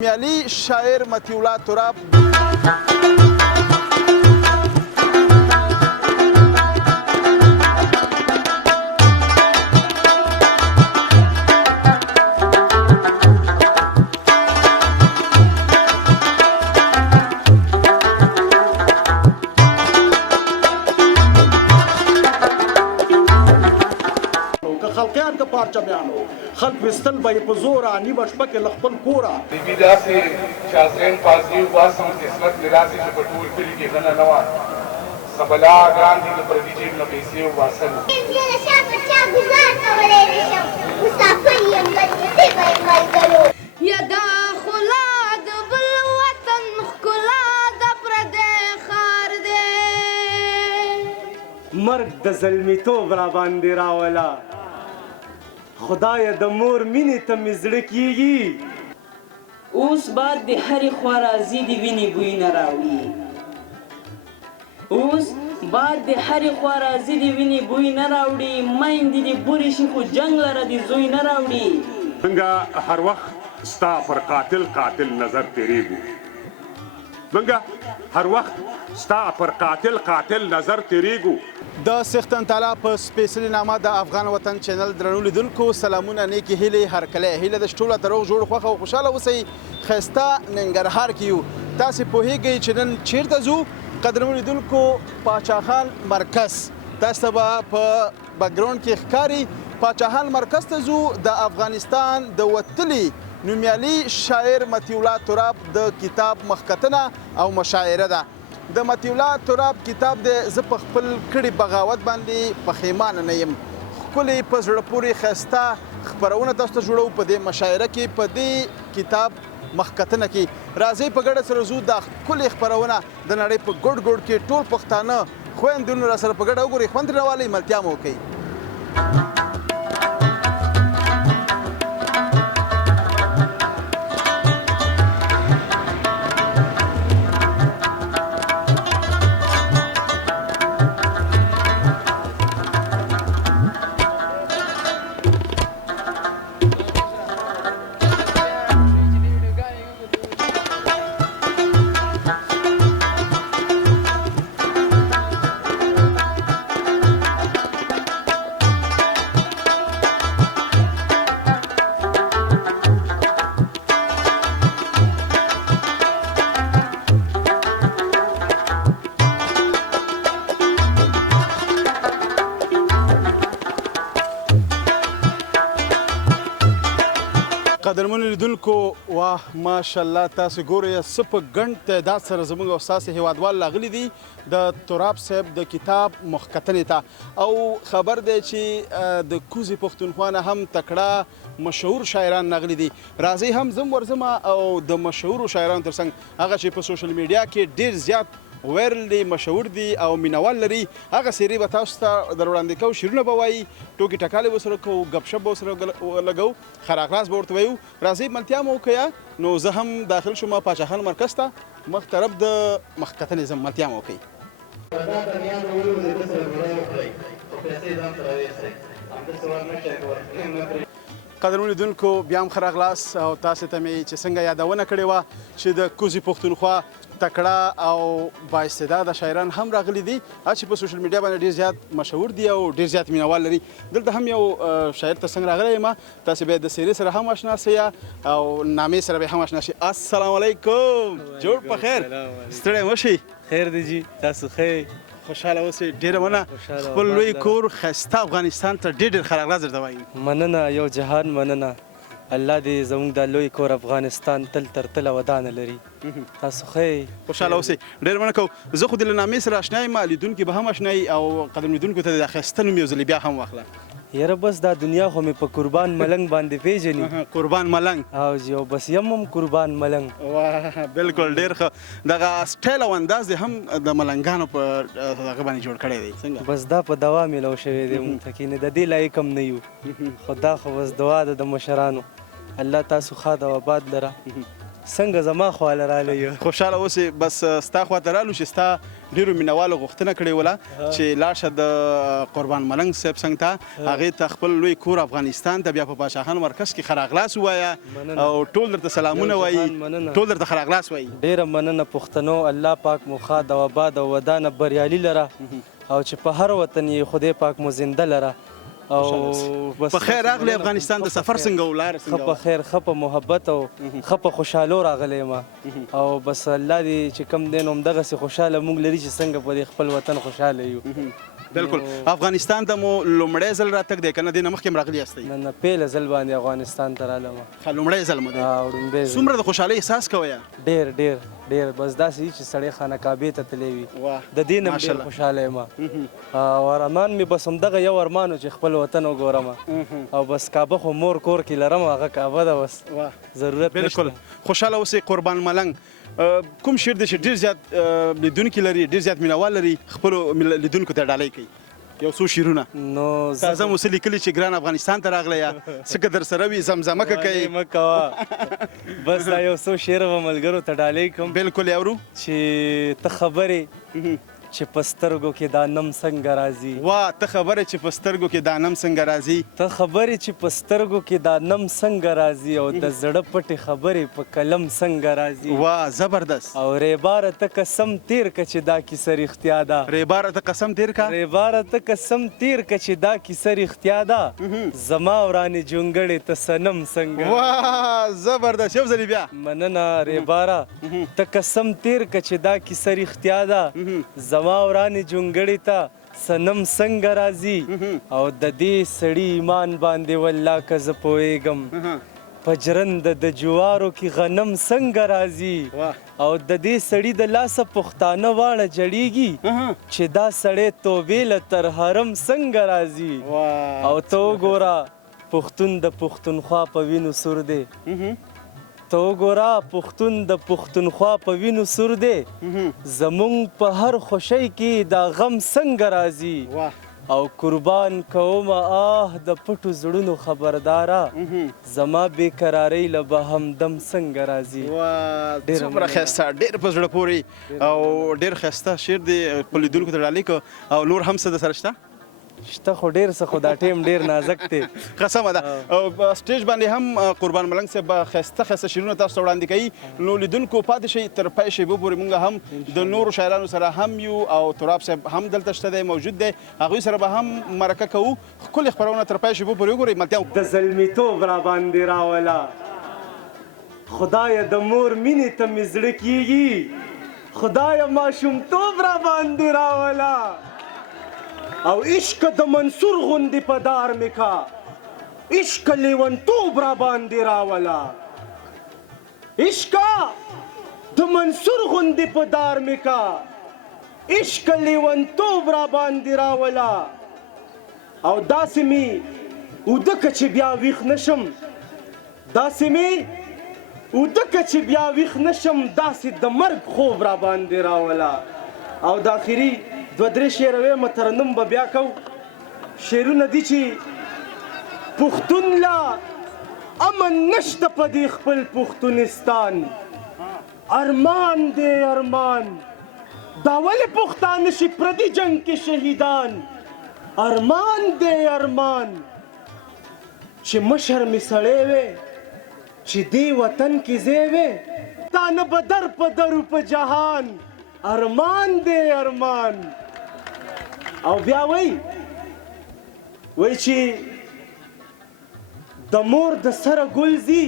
نومیالي شاعر مطیع الله تراب خلقیان که پارچمیانو خلق وستل به یې په زوره نیمه شپه کې له خپل کوره بیبي داسې چې ازغین فاضلي وباسم قسمت مې داسې چې په ټول کلي کې غنه نه وه سبلا ګران دي د پردي جیب نه پیسې وباسل یدا خلا د بل وطن ښکلا د پردی ښار دی مرګ د زلمیتوب را باندې راوله خدایه د مور مینې ته مې زړه کېږي اوس باد د هرې خوا راځي د وینې بوی نه راوړي اوس باد د هرې خوا راځي د وینې بوی نه راوړي میندې دې بورې شي خو جنګ لره د زوی نه راوړي منګه هر وخت ستا پر قاتل نظر تیریږو منګه هر وخت ستا پر قاتل نظر تیریږو د سختن تعالی په سپیشلي نامه د افغان وطن چینل درنو لیدونکو سلامونه نیکې هیلې هرکلی هیله د شټوله ته روغ جوړ خوښه او خوشحاله اوسئ ښایسته ننګرهار کې یو تاسې پوهیږئ چې نن چیرته ځو قدرمنو لیدونکو پاچاخان مرکز تاسو ته به په بیکګراونډ کې ښکاري پاچاخان مرکز ته ځو د افغانستان د وتلي نومیالي شاعر مطیع الله تراب د کتاب مخکتنه او مشاعره ده د مطیع الله تراب کتاب دی زه په خپل کړي بغاوت باندې پښیمانه نه یم ښکلې په زړه پورې ښایسته خپرونه تاسو ته جوړوو په دې مشاعره کې په دې کتاب مخکتنه کې راځئ په ګډه سره ځو دا ښکلې خپرونه د نړۍ په ګوټ ګوټ کې ټول پښتانه خویندونه را سره په ګډه وګورئ خوند ترې راوالئ ملتیا مو وکئ قدرمنو لیدونکو واه ماشاءالله تاسو ګورئ څه په ګڼ تعداد سره زموږ او ستاسې هیوادوال راغلي دي د تراب صاحب د کتاب مخکتنې ته او خبر دی چې د کوزې پښتونخوا نه هم تکړه مشهور شاعران راغلي دي راځئ هم زه ورځم او د مشهورو شاعرانو تر څنګ هغه چې په سوشل میډیا کې ډېر زیات وایرل دي مشهور دي او مینوال لري هغه سیرې به تاسو ته در وړاندې کوو شعرونه به وایي ټوکې ټکالې به سره کوو ګپ شپ به ورسره لګوو ښه راغلاست به ورته وایو راځئ ملتیا مو وکړه نو زه هم داخل شوم پاچاخان مرکز ته مخ طرف د مخکتنې ځم ملتیا مو وکړئ قدرمنو لیدونکو بیا هم ښه راغلاست او تاسې ته مې چې څنګه یادونه کړې وه چې د کوزې پښتونخوا تکړه او بااستعداده شاعران هم راغلي دي چې په سوشل میډیا باندې ډېر زیات مشهور دي او ډېر زیات مینوال لري دلته هم یو شاعر تر څنګ راغلی یم تاسې به د څېرې سره هم اشنا سئ او نامې سره به هم اشنا شئ السلام علیکم جوړ په خیر ستړی مه شئ خیر دی جی تاسو ښه خوشحاله اوسئ ډېره مننه خپل لوی کور ښایسته افغانستان ته ډېر ډېر ښه راغلاست درته وایي مننه یو جهان مننه الله دې زموږ دا لوی کور افغانستان تل تر تله ودانه لري تاسو ښه خوشحاله اوسئ ډېر مننه کوم زه خو د له نامې سره اشنا یم لیدونکي به هم اشنا یي او قدم لیدونکو ته د ښایسته نوم یو ځلې بیا هم واخله یاره بس دا دنیا خو مې په قربان ملنګ باندې پیژني قربان ملنګ او جی او بس یم هم قربان ملنګ واه بالکل ډېر ښه دغه سټایل او انداز دې هم د ملنګانو په هغه باندې جوړ کړی دی څنګه بس دا په دوا میلاو شوی دی موږ ته کې نه د دې لایق هم نه یو خو دا خو بس دعا ده د مشرانو الله تاسو ښاد او آباد لره څنګه زما خواله رالی خوشحاله اوسې بس ستا خواته رالو چې ستا ډېرو مینوالو غوښتنه کړې وله چې لاړ شه د قربان ملنګ صاحب څنګ ته هغې ته خپل لوی کور افغانستان ته بیا په پاچا خان مرکز کې ښه راغلاس ووایه او ټول درته سلامونه وایي ټول درته ښه راغلاس وایي ډېره مننه پښتنو الله پاک مو ښاد او آباد او ودانه بریالي لره او چې په هر وطن یې خدای پاک مو زنده لره او بس په خیر راغلی افغانستان د سفر څنګه ولاړه ښه په خیر ښه په محبت او ښه په خوشحالو راغلی یم او بس الله دې چې کم دی نو همدغسې خوشحاله موږ لري چې څنګه په دې خپل وطن خوشحاله یو بالکل افغانستان ته مو لومړی ځل راتګ دی که نه دې نه مخکې هم راغلي یاستئ نه پیله ځل باندې افغانستان ته رالم ښه لومړی ځل مو دی وړومبی ځل څومره د خوشحالۍ احساس کوئ ډېر ډېر ډېر بس داسې وي چې سړی خانه کعبې ته تللی وي د دې نه ډېر خوشحاله یم او ارمان مې بس همدغه یو ارمان و چې خپل وطن وګورم او بس کعبه خو مور کور کې لرم هغه کعبه ده بس ضرورت بالکل خوشحاله اوسئ قربان ملنګ کوم شعر دی چې ډېر زیات لیدونکي لري ډېر زیات مینوال لري خپلو لیدونکو ته ډالۍ کوي یو څو شعرونه نو تازه مو څه لیکلي چې ګران افغانستان ته راغلی یا څه که در سره وي زمزمه که کوي مه کوه بس دا یو څو شعر به ملګرو ته ډالۍ کړم بالکل یې اورو چې ته خبرې چې په سترګو کې دا نم څنګه راځي ته خبرې چې په سترګو کې دا نم څنګه راځي ته خبرې چې په سترګو کې دا نم څنګه راځي او د زړه پټې خبرې په قلم څنګه راځي زبردست او ریباره ته قسم تیر که چې دا کیسه رښتیا ده ریباره ته قسم تیر که ریباره ته قسم تیر که چې دا کیسه رښتیا ده زما ورانې جونګړې ته صنم څنګه زبردست یو ځلې بیا مننه ریباره ته قسم تیر که چې دا کیسه رښتیا ده زما ورانې جونګړې ته صنم څنګه راځي او د دې سړي ایمان باندې والله که زه پوهېږم په جرنده د جوارو کې غنم څنګه راځي او د دې سړي د لاسه پښتانه واړه جړېږي چې دا سړی توبې له تر حرم څنګه راځي او ته وګوره پښتون د پښتونخوا په وینو سور دی ته وګوره پښتون د پښتونخوا په وینو سور دی زمونږ په هر خوښۍ کې دا غم څنګه راځي او قربان کومه د پټو زړونو خبرداره زما بېقرارۍ له به همدم څنګه راځي څومره ښایسته ډېر په زړه پورې او ډېر ښایسته شعر دی په لیدونکو ته ډالۍ کړه او نور هم څه درسره شته شته خو ډېر څه خو دا ټیم ډېر نازک دی قسمه ده سټیج باندې هم قربان ملنګ صاحب ښایسته ښایسته شعرونه تاسو ته وړاندې کوي نو لیدونکو پاتې شئ تر پای شیبو پورې موږ هم د نورو شاعرانو سره هم یو او تراب صاحب هم دلته شته دی موجود دی هغوی سره به هم مرکه کوو ښکلې خپرونه تر پای شیبو پورې وګورئ ملتیا د زلمیتوب را باندې راوله خدایه د مور مینې ته مې زړه کېږي خدایه ماشومتوب را باندې راوله او عشق د منصور غوندې په دار مې کا عشق لیونتوب را باندې راوله عشق د منصور غوندې په دار مې کا عشق لیونتوب را باندې راوله او داسې مې اوده که چې بیا ویښ نشم داسې مې اوده که چې بیا ویښ نشم داسې د مرګ خوب را باندې راوله او د آخري دوه درې شعره ویم ترنم به بیا کوو شعرونه دي چې پښتون لا امن نشته په دې خپل پښتونستان ارمان دی ارمان دا ولې پښتانه شي پردي جنگ کې شهیدان ارمان دی ارمان چې مشر مې سړی وی چې دې وطن کې ځای وی تا نه به در په درو په جهان ارمان دی ارمان او بیا وای چې د مور د سره ګل زی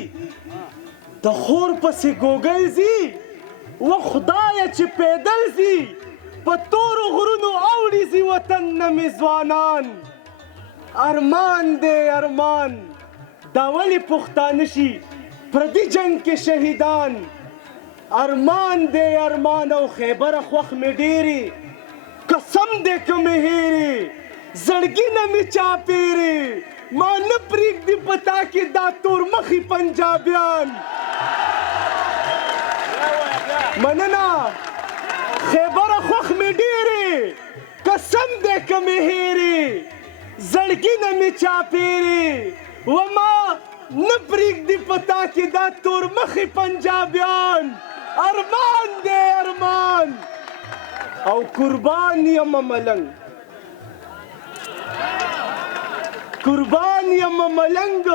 د خور پسې ګوګل زی و خدایه چې پیدل زی په تورو غرونو اوړي زی وطن نه مې ځوانان ارمان دی ارمان دا ولې پښتانه شي پردي جنگ کې شهیدان ارمان دی ارمان او خیبره خوښ مې ډېرې قسم دی که مې هېرې زړګي نه مې چاپېرې ما نه پرېږدي په تا کې دا تورمخي پنجابیان مننه خیبره خوښ مې ډېرې قسم دی که مې هېرې زړګي نه مې چاپېرې و ما نه پرېږدي په تا کې دا تورمخي پنجابیان ارمان دی ارمان او قربان یم ملنګ قربان یم ملنګ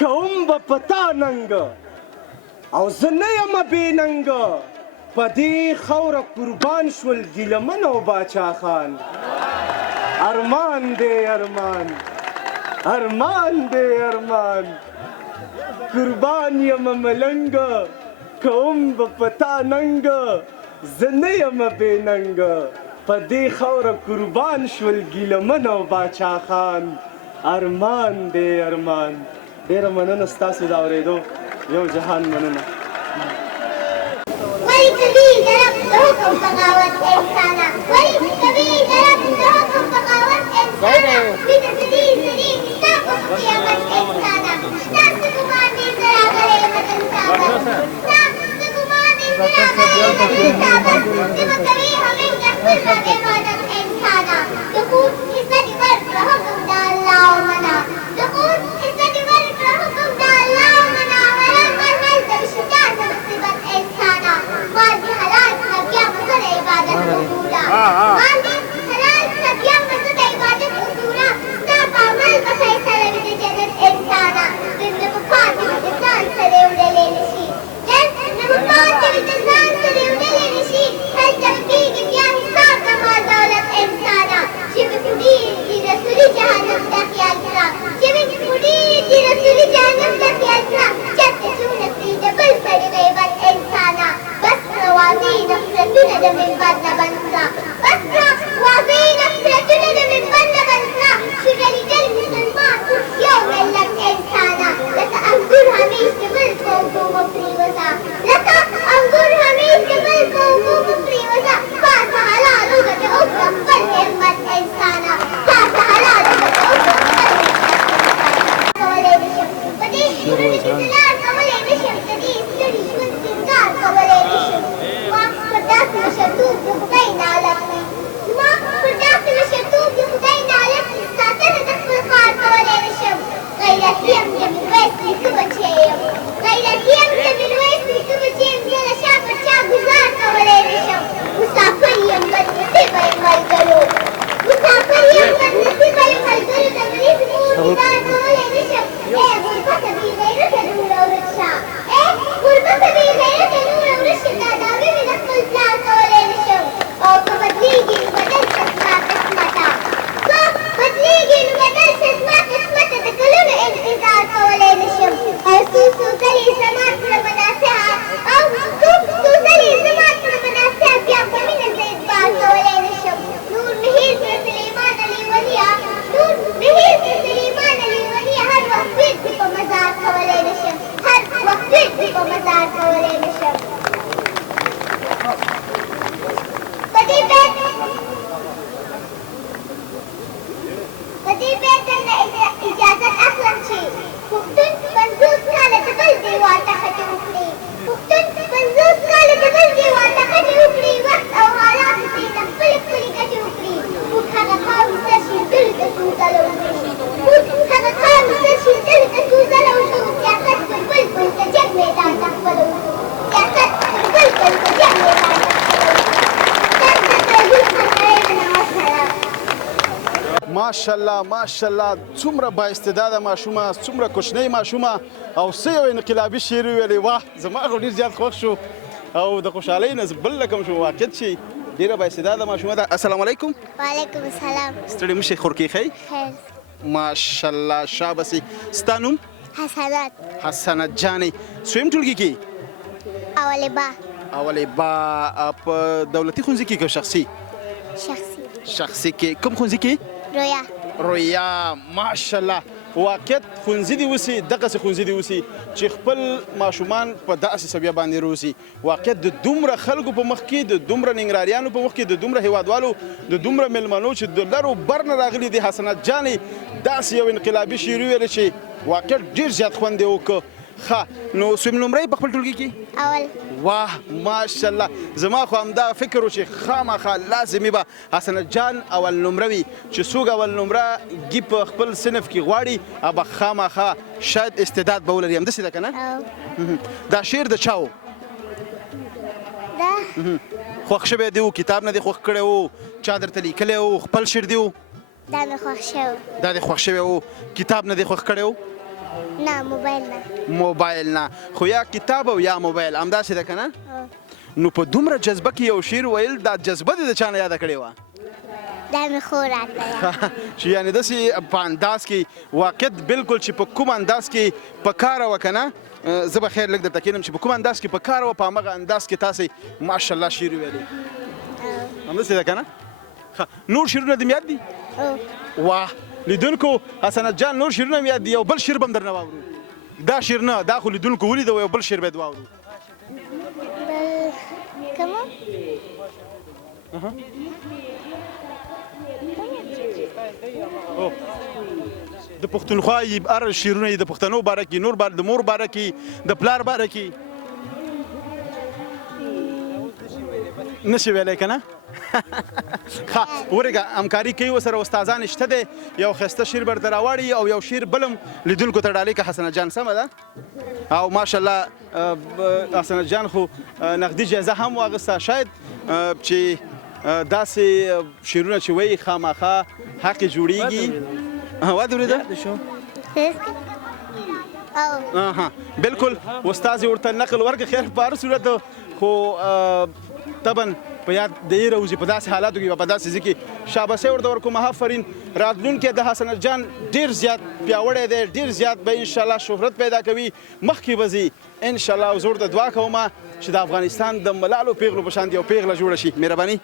کوم به په تا ننګ او زه نه یم بې ننګه په دې خاوره قربان شول ګیلمن او باچا خان ارمان دی ارمان ارمان دی ارمان قربان یم ملنګه کوم به په تا ننګه زه نه یم بې ننګه په دې خاوره قربان شول ګیلمن او باچا خان ارمان دی ارمان ډېره مننه ستاسو د اورېدو یو جهان مننه ولی کبھی طرف دو کو بغاوت انسانا ولی کبھی طرف دو کو بغاوت انسانا بد سری سری تا کو قیامت انسانا ناس گمان دے ذرا کرے وطن صاحب ناس گمان دے ذرا کرے وطن صاحب جب کبھی ہمیں یقین دے قدم انسانا دخول حصہ پر حکم دا اللہ منا دخول حصہ پر حکم دا اللہ منا ورن ورن دشتا مصیبت انسانا ماضی حلال سبیا مزد عبادت حضورا ماضی حلال سبیا مزد عبادت حضورا ستاپ عمل بفیصل ود جنت انسانا دن مفات ود ځان سره وړلې نشي دن مفات ود ځان سره وړلې نشي هلته کېږي بیا حساب د مال دولت انسانا چې بډې دي رسولي جهنم ته خیال کړه چې بډې دي رسولي جهنم ته خیال کړه چته چونه پرې د بل سړي غیبت انسانا بس واضح نفرتونه د منبر نه بند کړه بس واضح نفرتونه د منبر نه بند کړه شډلېدل مسلمان یو ملت انسانا لکه انګور همیش د بل په اوبو مه پرېوځه لکه انګور همیش د بل په اوبو مه پرېوځه پاسه حلال وګټه وکړه خپل نعمت انسانا پاسه حلال وګټه وکړه خپل کولی نشم په دې شعرونو کې زلار کولی نشم د دې ستړي ژوند ټینګار کولی نشم زما پر داسې مشرتوب د خدای ناله کړي زما پر داسې مشرتوب د خدای ناله کړي ساتنه د خپل ښار کولی نشم غیرتي یم د میرویس نیکه بچی یم غیرتي یم د میرویس نیکه بچی یم زه له شا پر چا ګزار کولی نشم مسافر یم بدنصیبه یم ملګرو مسافر یم بدنصیبه یم ملګرو د مریض مور دیدار کولی نشم ای غربته بې غیرته نور او ورک شه ای غربته بې غیرته نور او ورک شه دا دعوې مې د خپل پلار کولی نشم او که بدلېږي نو بدل شه زما قسمته که بدلېږي نو بدل شه زما قسمته د کلونو انتظار کولی نشم او څو څو ځلې زما کړه مناصحه او څو څو ځلې زما کړه مناصحه بیا په مینه زه اعتبار کولی نشم نور مې هېر کړه سلیمان علي ولیا نور مې هېر کړه سلیمان علي ولیا هر وخت ګرځي په مزار کولی نشم هر وخت ګرځي په مزار کولی نشم په دې بیت درنه اجازت اخلم چې پښتون 50 کاله د بل دیوال ته خټې وکړي پښتون 50 کاله د بل دیوال ته خټې وکړي وخت او حالاتو ته یې د خپلې خپلې ګټې وکړي موږ هغه خاورې سر شیندلو ته څو ځله وشو موږ هغه خاورې سر شیندلو ته څو ځله وشو سیاست پر بلبل د جنګ میدان ته خپله وشو سیاست پر بلبل د جنګ میدان ته خپله وشو سر د پردي خلقیانو وسلام ماشاءالله ماشاءالله څومره با استعداده ماشومه څومره کوچنۍ ماشومه او څه یو انقلابي شعر ویلې واه زما خو ډېر زیات خوښ شو او د خوشحالۍ نه بل رقم شو واقعیت چې ډېره با استعداده ماشومه ده السلام علیکم وعلیکم السلام ستړي مشئ خورکې ښئ خیر ماشاءالله شابسي ستا نوم حسنات حسنت جانې سویم ټولګي کې اولې با اولې با په دولتي ښوونځي کې که شخصي شخصي کې کوم ښوونځي کې رویا رویا ماشاءالله واقعیت ښوونځي دې اوسي دغسې ښوونځي دې اوسي چې خپل ماشومان په داسې سویه باندې روزي واقعیت د دومره خلکو په مخ کې د دومره ننګراریانو په مخ کې د دومره هیوادوالو د دومره میلمنو چې د لرو بر نه راغلي دي حسنت جانې داسې یو انقلابي شعر ویلی چې واقعیت ډېر زیات خوند یې وکړه ښه نو سویم لومړی په خپل ټولګي کې اول واه ماشاءالله زما خو همدا فکر و چې خامخا لازمي به حسنت جان اول نمره وي چې څوک اول نمره ګي په خپل صنف کې غواړي هغه خامخا شاید استعداد به ولري همداسې ده که نه دا شعر د چا و دا خوښ شوی دی و کتاب نه دی خوښ کړی و چا درته لیکلی و خپل شعر دی و دا مې خوښ شوی دا دې خوښ شوی و کتاب نه دی خوښ کړی و نه موبایل نه موبایل نه خو یا کتاب او یا موبایل همداسې ده که نه نو په دومره جذبه کې یو شعر ویل دا جذبه دې د چا نه یاده کړې وه دا مې خور راته چې یعنې داسې په انداز کې واقعیت بالکل چې په کوم انداز کې په کاره وه که نه زه به خیر لږ درته کښېنم چې په کوم انداز کې په کاره وه په همغه انداز کې تاسې ماشاءالله شعر ویلی همداسې ده که نه نور شعرونه دې م یاد دي واه لیدونکو حسنت جان نور شعرونه م یاد دي یو بل شعر به هم درنه واورو دا شعر نه دا خو لیدونکو ولیده و یو بل شعر باید واورو کومه د پښتونخوا یې هر شعرونه یې د پښتنو باره کې نور د مور باره کې د پلار باره کې نشي ویلی که نه ښه ورېږه همکاري کوي ورسره استادان شته دی یو ښایسته شعر به درته راواړي او یو شعر بل هم لیدونکو ته ډالۍ که حسنت جان سمه ده او ماشاءالله حسنت جان خو نقدي جایزه هم واخیسته شاید چې داسې شعرونه چې وایي خامخا حق یې جوړېږي واده اورېده بالکل استاد یې ورته نقل ورکړه خیر په هر صورت خو طبعا په یاد د یې راوځي په داسې حالاتو کې په داسې ځای کې شاباسۍ ورته ورکوم آفرین راتلونکی د حسنت جان ډېر زیات پیاوړی دی ډېر زیات به انشاءالله شهرت پیدا کوي مخکې به ځي انشاءالله او زه ورته دعا کوم چې د افغانستان د ملالو پیغلو په شان یو پیغله جوړه شي مهرباني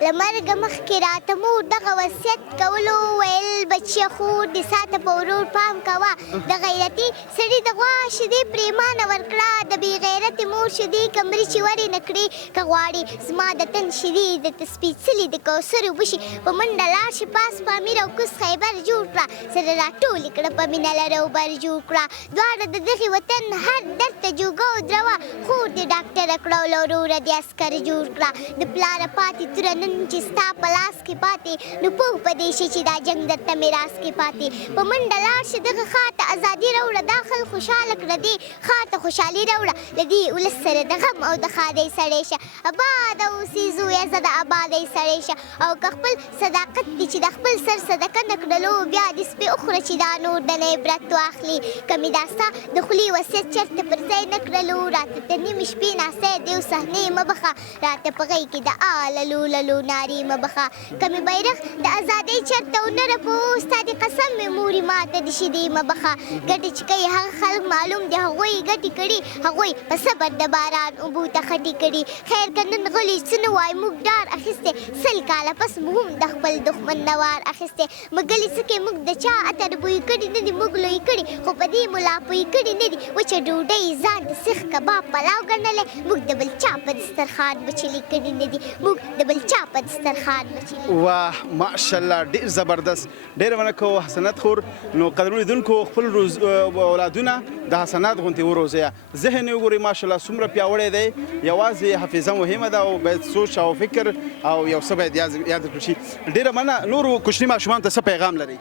له مرګه مخکې راته مور دغه وصیت کولو ویل بچیه خور دې ساته په ورور پام کوه د غیرتي سړي د غوا شیدې پرېمانه ورکړه د بې غیرتې مور شیدې کمرې چې ورې نه کړې که غواړې زما د تن شیدې درته سپېڅلي د کوثر اوبه شي په منډه لاړ شي پاس پامیر او کوز خیبر جوړ کړه سره راټولې کړه په مینه لره او بر جوړ کړه دواړه د دغې وطن هر درد ته جوګه او دروه خور دې ډاکټره کړه او له وروره دې عسکر جوړ کړه د پلاره پاتې توره نن چې ستا په لاس کې پاتې نو پوه په دې شي چې دا جنګ درته میراث کې پاتې په منډه لاړ شه دغه ښار ته ازادي راوړه دا خلک خوشحاله کړه دې ښار ته خوشحالي راوړه له دې ولس سره د غم او د ښادۍ سړی شه اباده اوسې زویه زه د ابادۍ سړی شه او که خپل صداقت دې چې د خپل سر صدقه نه کړلو بیا دې سپې وخوره چې دا نور د نه عبرت واخلي که مې دا ستا د خولې وصیت چېرته پر ځای نه کړلو راته تر نیمې شپې ناستی دی او صحنې مه بخه راته په غېږ کې د آللو للو نارې مه بخه که مې بیرغ د ازادۍ چېرته ونه رپو ستا د قسم مې مورې ماته د شیدې مه بخه ګټې چې کوي هغه خلک معلوم دي هغوی ګټې کړي هغوی په صبر د باران اوبو ته خټې کړي خیر که نن غلي څه نه وایي موږ ډار اخیستی سل کاله پس موږ هم د خپل دښمن نه وار اخیستی مګلې څه کې موږ د چا عطر بوی کړي نه دي موږ لوی کړي خو په دې ملا پوی کړي نه دي وچه ډوډۍ ځان د سیخ کباب پلاو ګڼلی موږ د بل چا په دسترخوان بچلي کړي نه دي موږ د بل چا په دسترخوان بچلي واه ماشاءالله ډېر زبردست ډېره مننه کوو حسنت خور نو قدرمنو لیدونکو خپل اولادونه د حسنات غوندې وروزئ ذهن یې وګورئ ماشاءالله څومره پیاوړی دی یوازې حافظه مهمه ده او باید سوچ او فکر او یو څه باید یاد کړل شي ډېره مننه نورو کوچني ماشومانو ته څه پیغام لرئ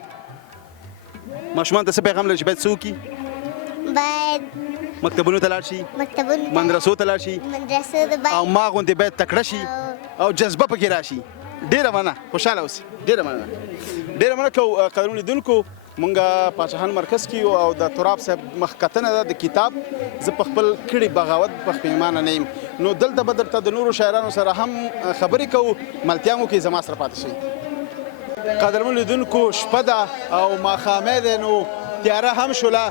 ماشومانو ته څه پیغام لرئ چې باید څه وکړي باید مکتبونو ته لاړ شي مدرسو ته لاړ شي او ما غوندې باید تکړه شي او جذبه پکې راشي ډېره مننه خوشحاله اوسئ ډېره مننه کوو قدرمنو لیدونکو مونږ پاچاهان مرکز کې یو او د تراب صاحب مخکتنه ده د کتاب زه په خپل کړي بغاوت پښیمانه نه یم نو دلته به درته د نورو شاعرانو سره هم خبرې کوو ملتیا مو کې زما سره پاتې شئ قدرمنو لیدونکو شپه ده او ماښامی دی نو تیاره هم شوله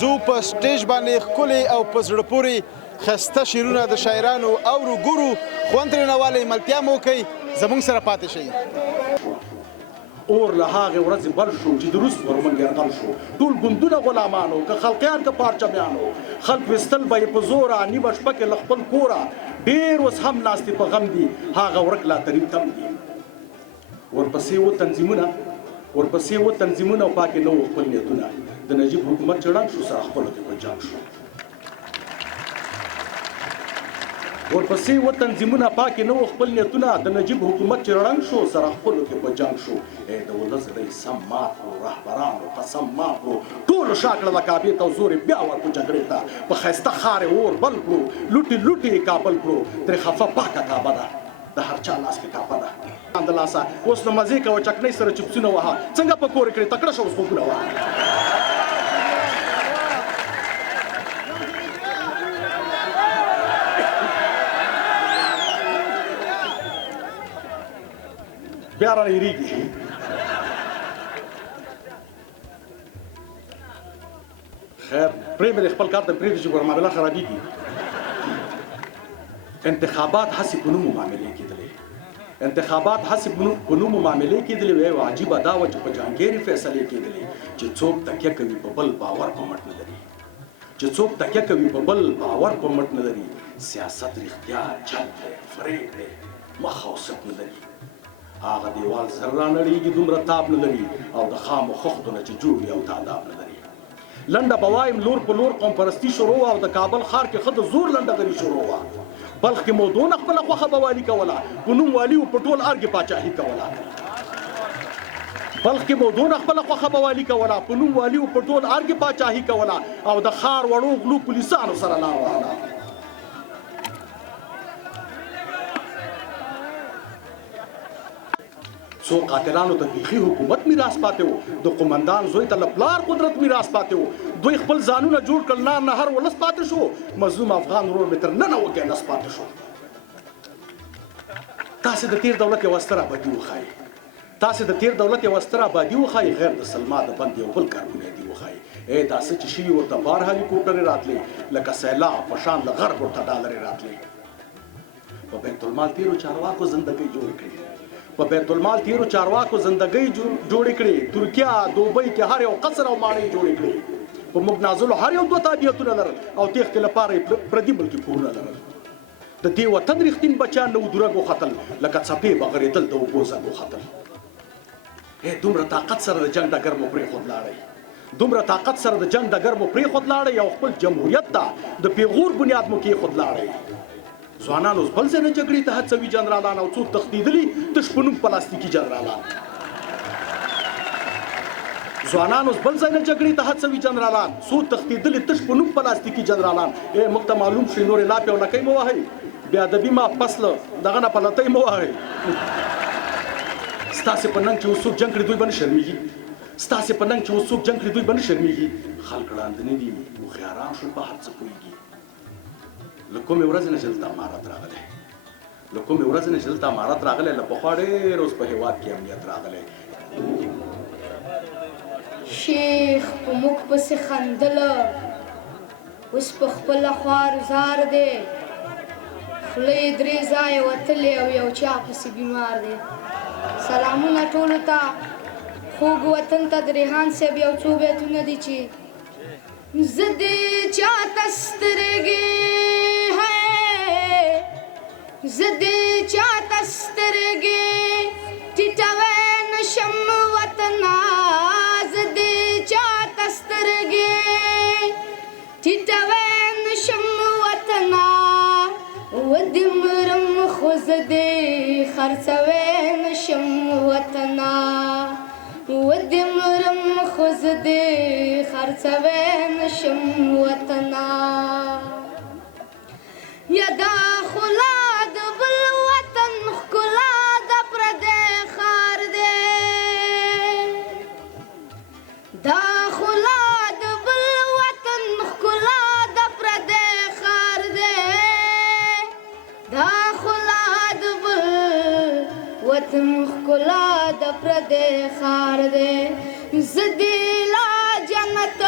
زه په سټیج باندې ښکلې او په زړه پورې ښایسته شعرونه د شاعرانو اورو ګورو خوند ترېنه والئ ملتیا مو کوئ زموږ سره پاتې شئ اور له هغې ورځې بل شو چې د روس پر من یرغل شو ټول ګوندونه غلامانو که خلقیان که پارچمیانو خلق ویستل به یې په زوره نیمه شپه کې له خپل کوره ډېر اوس هم ناستې په غم دي هغه ورک لا ترین تم دي ورپسې و تنظیمونه او پاکې نه وو خپل نیتونه د نجیب حکومت چړنګ شو سره خپلو کې په جنګ شو ورپسې و تنظیمونه پاکې نه و خپل نیتونه د نجیب حکومت چې ړنګ شو سره خپلو کې په جنګ شو د ولس زړه یې سم مات کړو رهبرانو قسم مات کړو ټولو شا کړه د کعبې ته زور یې بیا ورکړو جګړې ته په ښایسته ښار یې اور بل کړو لوټې لوټې یې کابل کړو ترې خفه پاکه کعبه ده د هر چا لاس کې کعبه ده د لاسه اوس نو مزې کوه چکنۍ سره چپسونه وهه څنګه په کور کړې تکړه شه اوس خوبونه وهه بیا رانه هېرېږي خیر پرېږده د خپل کار ته پرېږدي چې ګوره معامله خرابېږي انتخابات هسې په نومو معاملې کېدلې انتخابات هسې په نومو معاملې کېدلې وی عجیبه دا وه چې په جهانګیرې فیصلې کېدلې چې څوک تکیه کوي په بل باور په مټ نه لري چې څوک تکیه کوي په بل باور په مټ نه لري سیاست رښتیا چل دی فریب دی مخ او سک نه لري هغه دیوال زر رانړېږي دومره تاب نه لري او د خامو خښتو نه چې جوړ وي او تاداب نه لري لنډه به وایم لور په لور قوم پرستي شروع وه او د کابل ښار کې ښه د زور لنډه غري شروع وه بلخ کې مودون خپله خوښه به والي کوله په نوم والي و په ټول ارګ پاچاهي کوله بلخ کې مودون خپله خوښه به والي کوله په نوم والي و په ټول ارګ پاچاهي کوله او د ښار وړو غلو پولیسانو سره لار وهله څو قاتلانو ته بیخي حکومت میراث پاتې و د قومندان زوی ته له پلار قدرت میراث پاتې و دوی خپل ځانونه جوړ کړل نه هر ولس پاتې شو مظلوم افغان ورور مې تر ننه وږی نس پاتې شو تاسې د تیر دولت یوه ستره ابادي وښایي تاسې د تیر دولت یوه ستره ابادي وښایي غیر د سلما د بند یو بل کارونه دي وښایي دا څه چې شوي ورته بار هلیکوپټرې راتلې لکه سیلاب په شان له غرب ورته ډالرې راتلې په بیت المال تیرو چارواکو زندګۍ جوړې کړې په بیت المال تیرو چارواکو زندګۍ جوړې کړې ترکیه دوبۍ کې هر یو قصر او ماڼۍ جوړې کړې په موږ نازلو هر یو دوه تابعیتونه لرل او تېښتې لپاره یې پردي ملکي کورونه لرل د دې وطن رښتین بچیان نه و درګ وختل لکه څپې به غړېدل د اوبو زنګ وختل دومره طاقت سره د جنګ ډګر مو پرېښود لاړئ دومره طاقت سره د جنګ ډګر مو پرېښود لاړئ او خپل جمهوریت ته د پیغور بنیاد مو کېښود لاړئ ځوانان اوس بل ځای نه جګړې ته هڅوي جنرالان او څوک تښتېدلي تش په نوم پلاستیکي جنرالان ځوانان اوس بل ځای نه جګړې ته هڅوي جنرالان څوک تښتېدلي تش په نوم پلاستیکي جنرالان موږ ته معلوم شي نورې لاپې او لکۍ مه وهئ بې ادبي ما فصله دغه نه پلتۍ مه وهئ ستاسې په ننګ چې اوس څوک جنګ کړي دوی به نه شرمېږي ستاسې په ننګ چې اوس څوک جنګ کړي دوی به نه شرمېږي خلک ړانده نه دي هوښیاران شول په هر څه پوهېږي له کومې ورځې نه چې دلته امارت راغلی له کومې ورځې نه چې دلته امارت راغلی له پخوا ډېر اوس په هېواد کې امنیت راغلی شیخ په موږ پسې خندله اوس په خپله خوار زار دی خوله یې درې ځایه وتلې او یو چا پسې بیمار دی سلامونه ټولو ته خوږ وطن ته د ریحان صاحب یو څو بیتونه دي چې زه دې چاته سترګې زه دې چاته سترګې ټیټوی نشم وطنه زه دې چاته سترګې ټیټوی نشم وطنه ودې مرم خو زه دې خرڅوی نشم وطنه ودې مرم خو زه دې خرڅوی نشم وطنه یا دا خلا د بل وطن ښکلا د پردی ښار دی دا خلا د بل وطن ښکلا د پردی ښار دی دا خلا د بل وطن ښکلا د پردی ښار دی زه دې لا جنت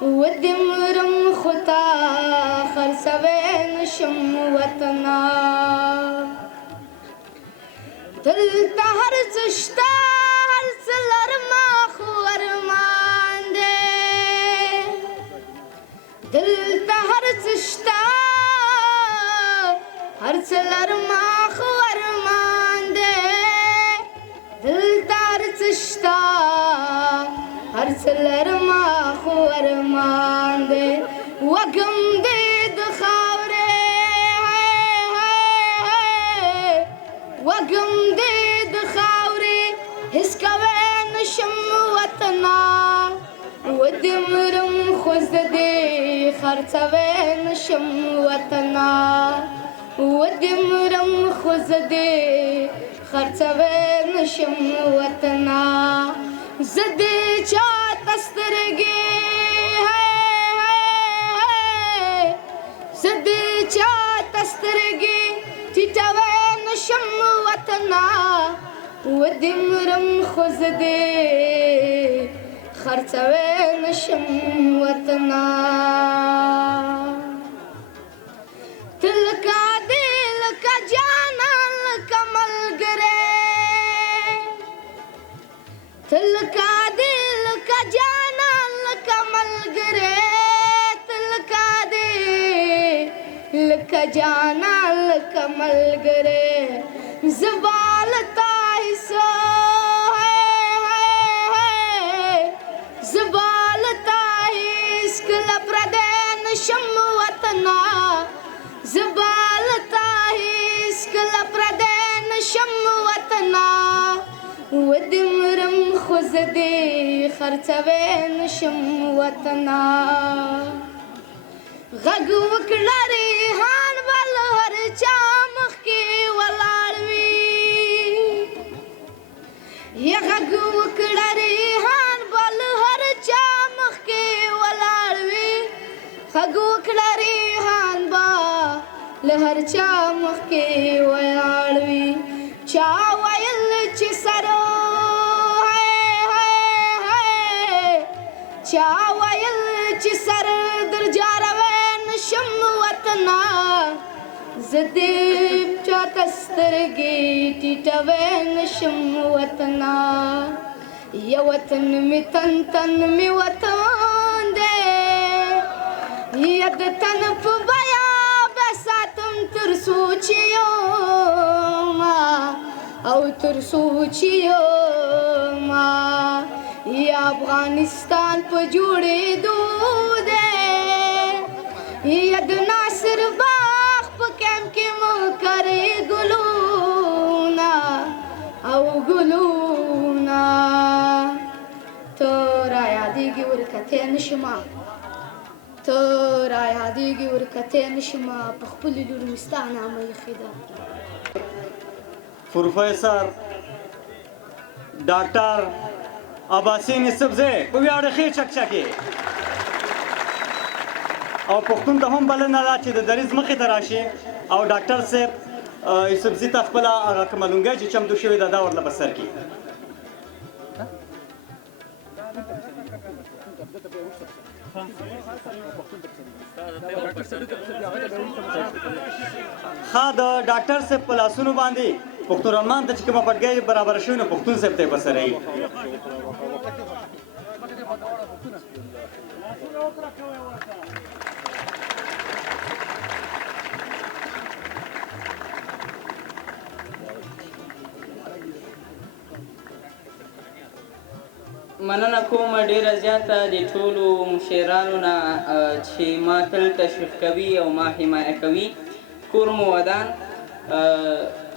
ودې مرم خو تا خرڅوی نشم وطنه دلته هر څه شته هر څه لرمه خو ارمان دی دلته هر څه شته څه لرمه خو ارمان دی دلته هر څه شته هر څه لرمه خو ارمان دی وږم دی د خاورې وږم دی د خاورې هېڅ کوی نشم وطنه ودې مرم خو زه دې خرڅوی نشم وطنه ودې مرم خو زه دې خرڅوی نشم وطنه زه دې چاته سترګې زه دې چاته سترګې ټیټوی نشم وطنه ودې مرم خو زه دې خرڅوی نشم وطنه ته لکه دې لکه جانان لکه ملګری ته لکه دې لکه جانان لکه ملګری ته لکه دې لکه جانان لکه ملګری زه به له تا هېڅ زه به له تا هېڅکله پردی نشم وطنه زه به له تا هېڅکله پردی نشم وطنه ودې مرم خو زه دې خرڅوی نشم وطنه غږ وکړه ریحان به له هر چا مخکې ولاړ وي یا غږ وکړه ریحان به له هر چا مخکې ولاړ وي غږ وکړه ریحان به له هر چا مخکې ولاړ وي چا ویل چې سرو چا ویل چې سر در جاروی نشم وطنه زه دې چاته سترګې ټیټوی نشم وطنه یا وطن مې تن تن مې وطن دی یا د تن په بیه به ساتم تر څو چې یومه او تر څو چې یومه یا افغانستان په جوړېدو دی یا د ناصر باغ په کیمپ کې مو کرې ګلونه او ګلونه ته رایادېږي ورکتی نشمه ته رایادېږي ورکتی نشمه په خپلو لورو مې ستا نامه ایښې ده پروفیسر ډاکټر عباسین یوسفزی په ویاړ ښې چکچکې او پښتون ته هم بلنه ده چې د دریځ مخې ته راشي او ډاکټر صاحب یوسفزي ته خپله هغه کومه لونګۍ چې چمتو شوې ده دا ورله په سر کړي ښه د ډاکټر صاحب په لاسونو باندې پښتون رحمان ته چې کومه پټګۍ برابره شوې نو پښتون صاحب ته یې په سر مننه کوم ډیره زیاته د ټولو مشرانو نه چې ما تل تشویق کوي او ما حمایه کوي کور مو ودان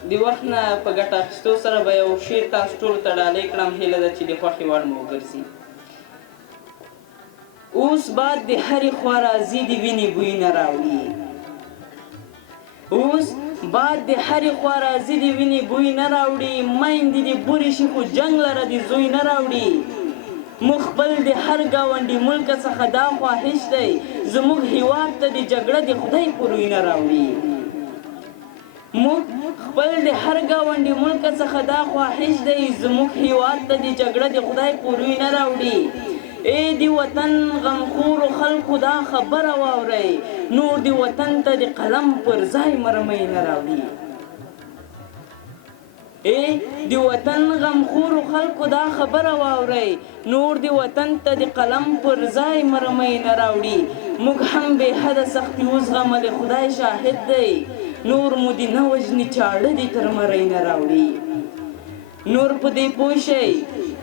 د وخت نه په ګټه اخیستو سره به یو شعر تاسو ټولو ته ډالۍ کړم هیله ده چې د خوښې وړ مو وګرځي اوس باد د هرې خوا راځي د وینې بوی نه راوړي اوس باد د هرې خوا راځي د وینې بوی نه راوړي میندې د بورې شي خو جنګ لره د زوی نه راوړي موږ خپل د هر ګاونډي ملک څخه دا خواهش دی زموږ هیواد ته د جګړه د خدای په روی نه راوړي موږ خپل د هر ګاونډي ملک څخه دا خواهش دی زموږ هیواد ته د جګړه د خدای په روی نه راوړي ای د وطن غمخورو خلکو دا خبره واورئ نور د وطن ته د قلم پر ځای مرمۍ نه راوړي ای د وطن غمخورو خلکو دا خبره واورئ نور د وطن ته د قلم پر ځای مرمۍ نه راوړي موږ هم بې حده سختي وزغملې خدای شاهد دی نور مو دې نه وژني چاړه دې تر مرۍ نه راوړي نور په دې پوه شئ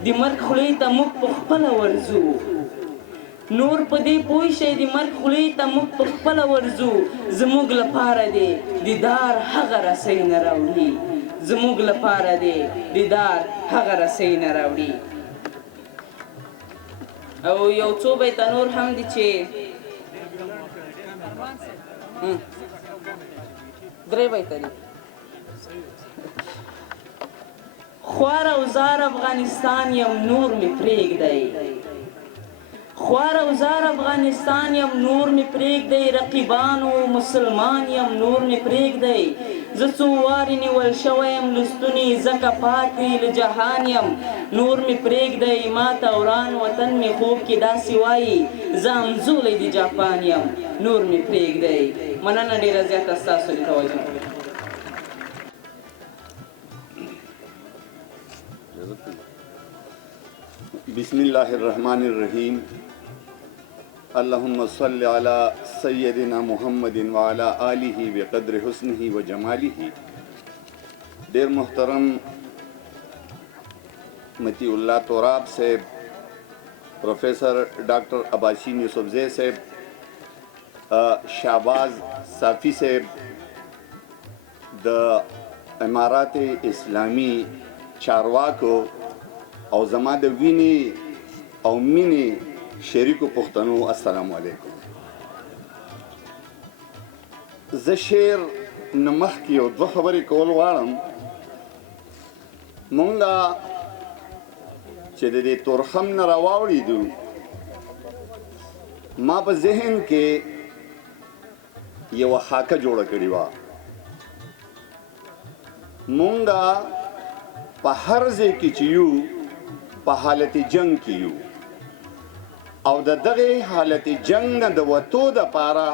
د مرګ خولې ته موږ په خپله ورځو نور په دې پوه شئ د مرګ خولې ته موږ په خپله ورځو زموږ لپاره دی دیدار هغه رسۍ نه راوړي زموږ لپاره دی دیدار هغه رسۍ نه راوړي او یو څو بیته نور هم دي چې درې بیته دي خوار او زار افغانستان یم نور می پرېږدی خوار او زار افغانستان یم نور می پرېږدی رقیبانو مسلمان یم نور می پرېږدی زه څو وارې نیول شوی یم لستونې ځکه پاتې له جهان یم نور می پرېږدی ماته وران وطن می خوب کې داسې وایي زه همزولی د جاپان یم نور می پرېږدی مننه ډېره زیاته ستاسو د توجه بسم الله الرحمن الرحیم اللهم صل علی سیدنا محمد وعلى آله بقدر حسنه و جماله ډیر محترم متی اللہ توراب صاحب پروفیسر ڈاکٹر عباسین یوسفزئی صاحب شہباز صافی صاحب د امارات اسلامی چارواکو او زما د وینې او مینې شریکو پښتنو السلام علیکم زه شعر نه مخکې یو دوه خبرې کول غواړم مونږه چې د دې تورخم نه راواوړېدو ما په ذهن کې یوه خاکه جوړه کړې وه مونږه په هر ځای کې چې یو په حالت جنگ کې یو او د دغه حالت جنگ نه د وتو دپاره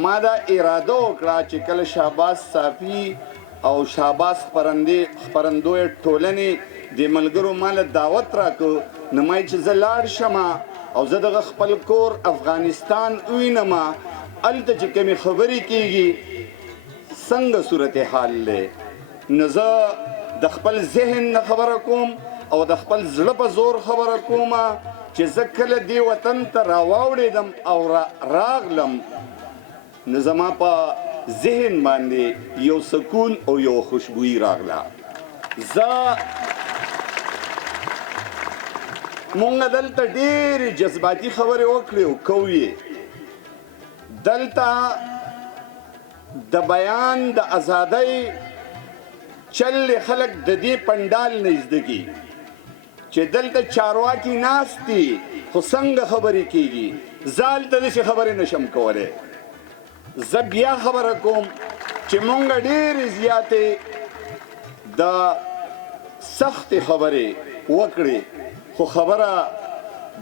ما دا اراده وکړه چې کله شهباز صافي او شهباز خپرندوی ټولنې د ملګرو ما له دعوت راکړو نو ما چې زه لاړ شم او زه دغه خپل کور افغانستان ووینم هلته چې کومې خبرې کېږي څنګه صورتحال دی نو زه د خپل ذهن نه خبره کوم او د خپل زړه په زور خبره کوم چې زه کله دې وطن ته راواوړېدم او راغلم نو زما په ذهن باندې یو سکون او یو خوشبویي راغله مونږ دلته ډېرې جذباتي خبرې وکړې او کوو یې دلته د بیان د ازادۍ چل خلک د دې پنډال نه زده کي چې دلته چارواکي ناست دي خو څنګه خبرې کېږي زه هلته داسې خبرې نشم کولی زه بیا خبره کوم چې مونږ ډېرې زیاتې د سختې خبرې وکړې خو خبره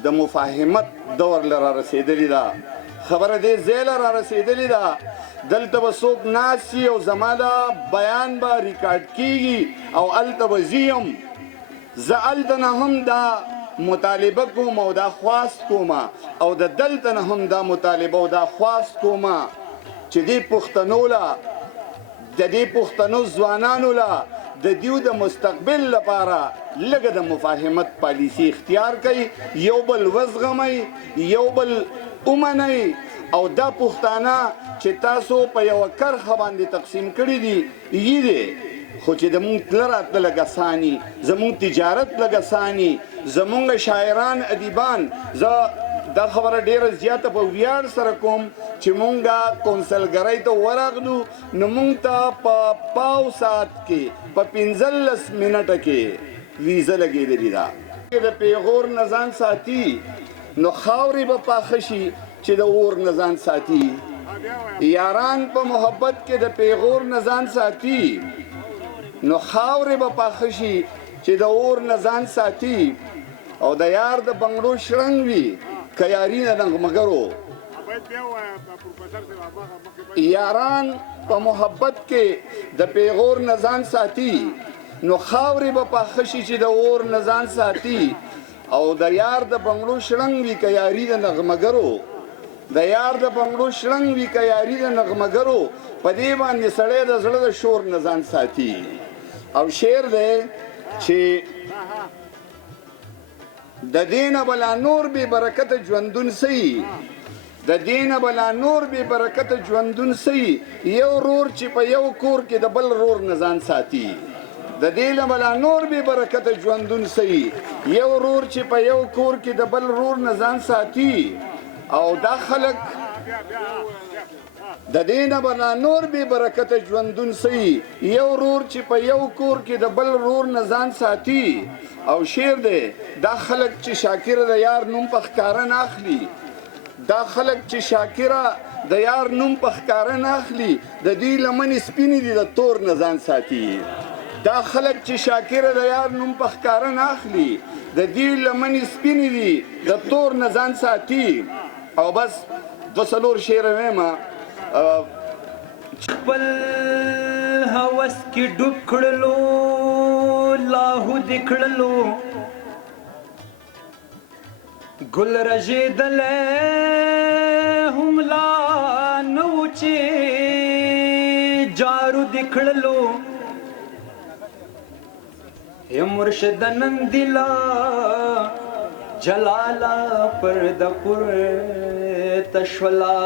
د مفاهمت دور له را رسېدلې ده خبره دې ځای له را رسېدلې ده دلته به څوک ناست شي او زما دا بیان به ریکارډ کېږي او هلته به زه یم زه هلته نه هم دا مطالبه کوم او دا خواست کوم او د دلته نه هم دا مطالبه او دا خواست کوم چې دې پښتنو له د دې پښتنو ځوانانو له د دیو د مستقبل لپاره لږه د مفاهمت پالیسي اختیار کوي یو بل وزغمئ یو بل ومنئ او دا پښتانه چې تاسو په یوه کرښه باندې تقسیم کړي دي یي دی خو چې زمونږ تله راتله لږ اساني زمونږ تجارت لږ اساني زمونږ شاعران ادیبان زه دا خبره ډیره زیاته په ویاړ سره کوم چې مونږه کونسلګرۍ ته ورغلو نو مونږ ته په پاو ساعت کې په 15 منټه کې ویزه لګېدلې ده د پیغور نه ځان ساتي نو خاورې به پاخه شي چې د اور نه ځان ساتي یاران په محبت کې د پیغور نه ځان ساتي نو خاورې به پاخه شي چې د اور نه ځان ساتي او د یار د بنګړو شرنګ وي که یاري نه نغمګرو یاران په محبت کې د پیغور نه ځان ساتي نو خاورې به پاخه شي چې د اور نه ځان ساتي او د یار د بنګړو شرنګ وي که یاري د نغمګرو د یار د بنګړو شړنګ وي که یاري د نغمګرو په دې باندې سړی د زړه د شور نه ځان ساتي. او شعر دی چې د دې نه بلا نور بې برکته ژوندون سي، د دې نه بلا نور بې برکته ژوندون سي، یو رور چې په یو کور کې د بل رور نه ځان ساتي. د دې نه بلا نور بې برکته ژوندون سي، یو رور چې په یو کور کې د بل رور نه ځان ساتي. او دا خلک د دې نه بلا نور بې برکته ژوندون سي، یو رور چې په یو کور کې د بل رور نه ځان ساتي. او شعر دی دا خلک چې شاکره د یار نوم په ښکاره نه اخلي، دا خلک چې شاکره د یار نوم په ښکاره نه اخلي، د دوی لمنې سپینې دي د تور نه ځان ساتي. دا خلک چې شاکره د یار نوم په ښکاره نه اخلي، د دوی لمنې سپینې دي د تور نه ځان ساتي. او بس دو څلور شعر ویمه. خپل هوس کې ډوب کړلو لاهو دې کړلو، ګل رژېدلی هم لا نه و چې جارو دې کړلو. یا مرشد نن دې لا جلالا پرده پورته شوله،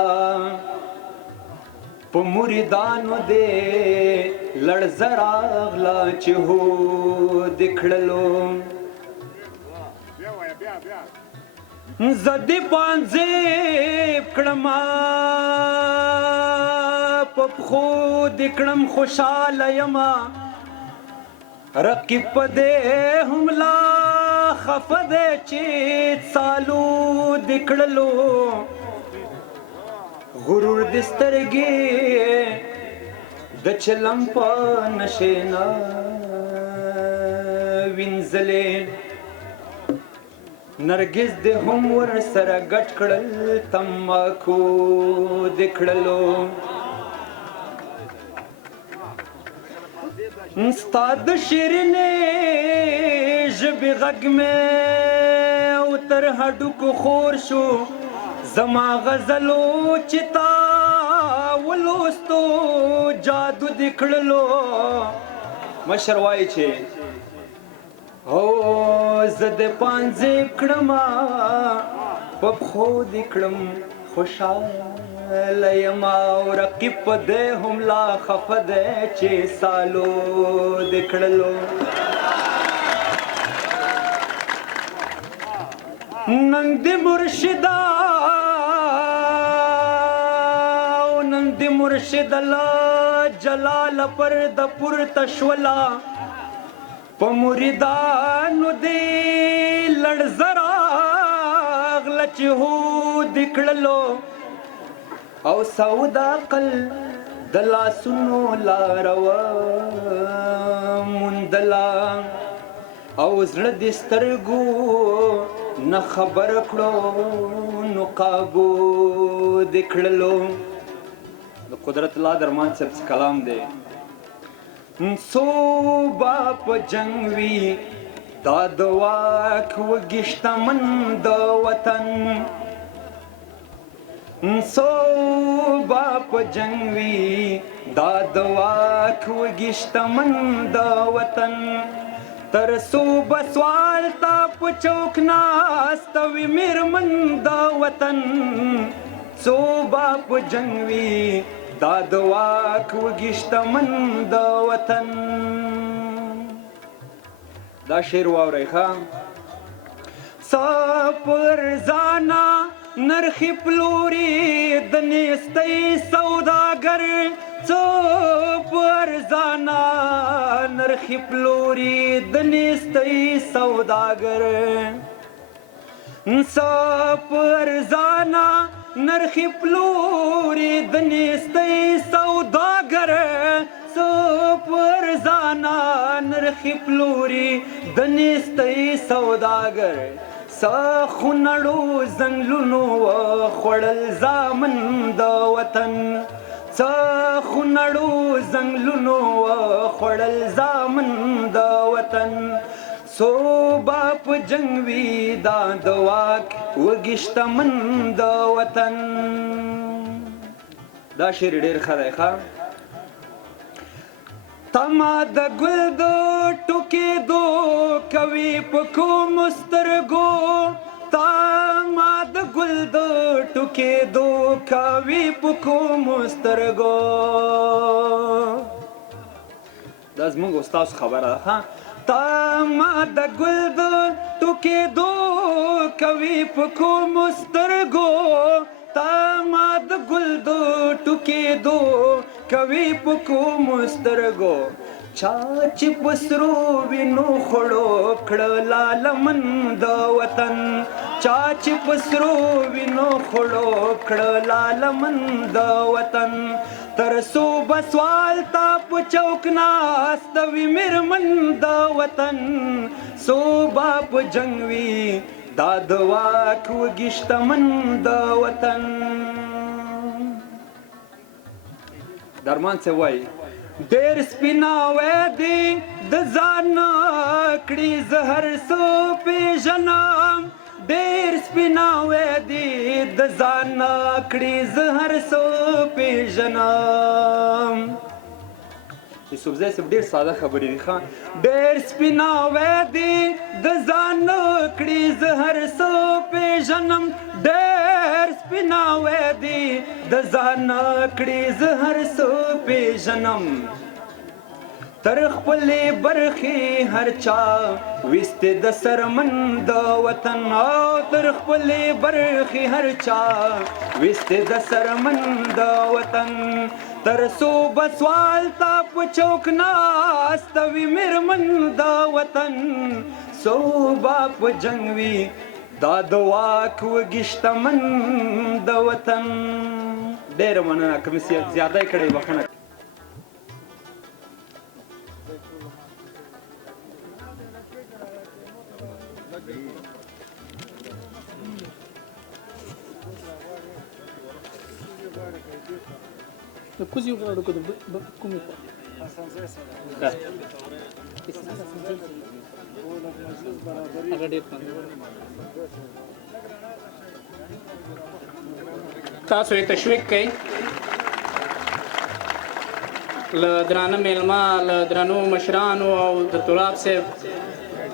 په مریدانو دې لړزه راغله چې هو دې کړلو. زه دې پانځې کړمه په پښو دې کړم خوشحاله یمه، رقیب په دې هم لا خفه دی چې څالو دې کړلو. غرور دې سترګې د چلم په نشې نه وینځلې، نرګس دې هم ورسره ګډ کړل تماکو دې کړلو. ستا د شیرینې ژبې غږ مې او تر هډوکو خور شو، زما غزلو چې تا ولوستو جادو دې کړلو. مشر وایي چې او زه دې پانځې کړمه په پښو دې کړم خوشحاله یمه، او رقیب په دې هم لا خفه دی چې سالو دې کړلو. نن دې مرشدا نن دې مرشد لا جلال پرده پورته شوله، په مریدانو دې لړزه راغله چې هو دې کړلو. او سود عقل د لاسونو لاره وموندله، او زړه دې سترګو نه خبر کړو نو قابو دې کړلو. د قدرت الله درمان صاحب کلام دی. څو با په جنګ وي دا د واک وږي شتمن د وطن، څو با په جنګ وي دا د واک وږي شتمن د وطن، تر څو به سوال تا په چوک ناسته وي میرمن د وطن، څو با په جنګ وي دا د واک وږي شتمن د وطن. دا شعر واورئ ښه. څه پر ځانه نرخي پلوري د نیستۍ سوداګر، څه پر ځانه نرخي پلوري د نیستۍ سوداګر، څه پر ځانه نرخي پلوري د نیستۍ سوداګر، څه پر ځانه نرخي پلوري د نیستۍ سوداګر، څه خونړو ځنګلونو وخوړل زامن د وطن، څه خونړو ځنګلونو وخوړل زامن د وطن، څو با په جنګ وي دا د واک وږي شتمن د وطن. دا شعر ډېر ښه دی ښه. تما د ګل د ټوکېدو کوي په کومو سترګو، تما د ګل د ټوکېدو کوي په کومو سترګو. دا زموږ استاد خبره ده ها. تما د ګل د ټوکېدو کوي په کومو سترګو، تما د ګل د ټوکېدو کوي په کومو سترګو. چا چې په سرو وینو خړو کړه لالمن د وطن، چا چې په سرو وینو خړو کړه لالمن د وطن. تر څو به سوال تا په چوک ناست وي میرمن د وطن، څو به په جنګ وي دا د واک وږي شتمن د وطن. درمان څه وایي؟ ډېر سپیناوی دی د ځان کړي زهر څه پېژنم، ډېر سپیناوی دی د ځان کړي زهر څه پېژنم. یوسفزی صاحب ډېر ساده خبرې دي ښه. ډېر سپیناوی دی د ځان کړي زهر څه پېژنم، ډېر سپیناوی دی د ځان کړي زهر څه پېژنم. تر خپلې برخې هر چا ویستې د سرمن د وطن، او تر خپلې برخې هر چا ویستې د سرمن د وطن. تر څو به سوال تا په چوک ناست وي میرمن د وطن، څو به په جنګ وي دا د واک وږي شتمن د وطن. ډېره مننه که مې زیاته یې کړې بښنه. کوزي وغواړو که د کومې هغه ډېر تاسو یې تشویق کوئ. له درانه میلمه له درنو مشرانو او د تراب صاحب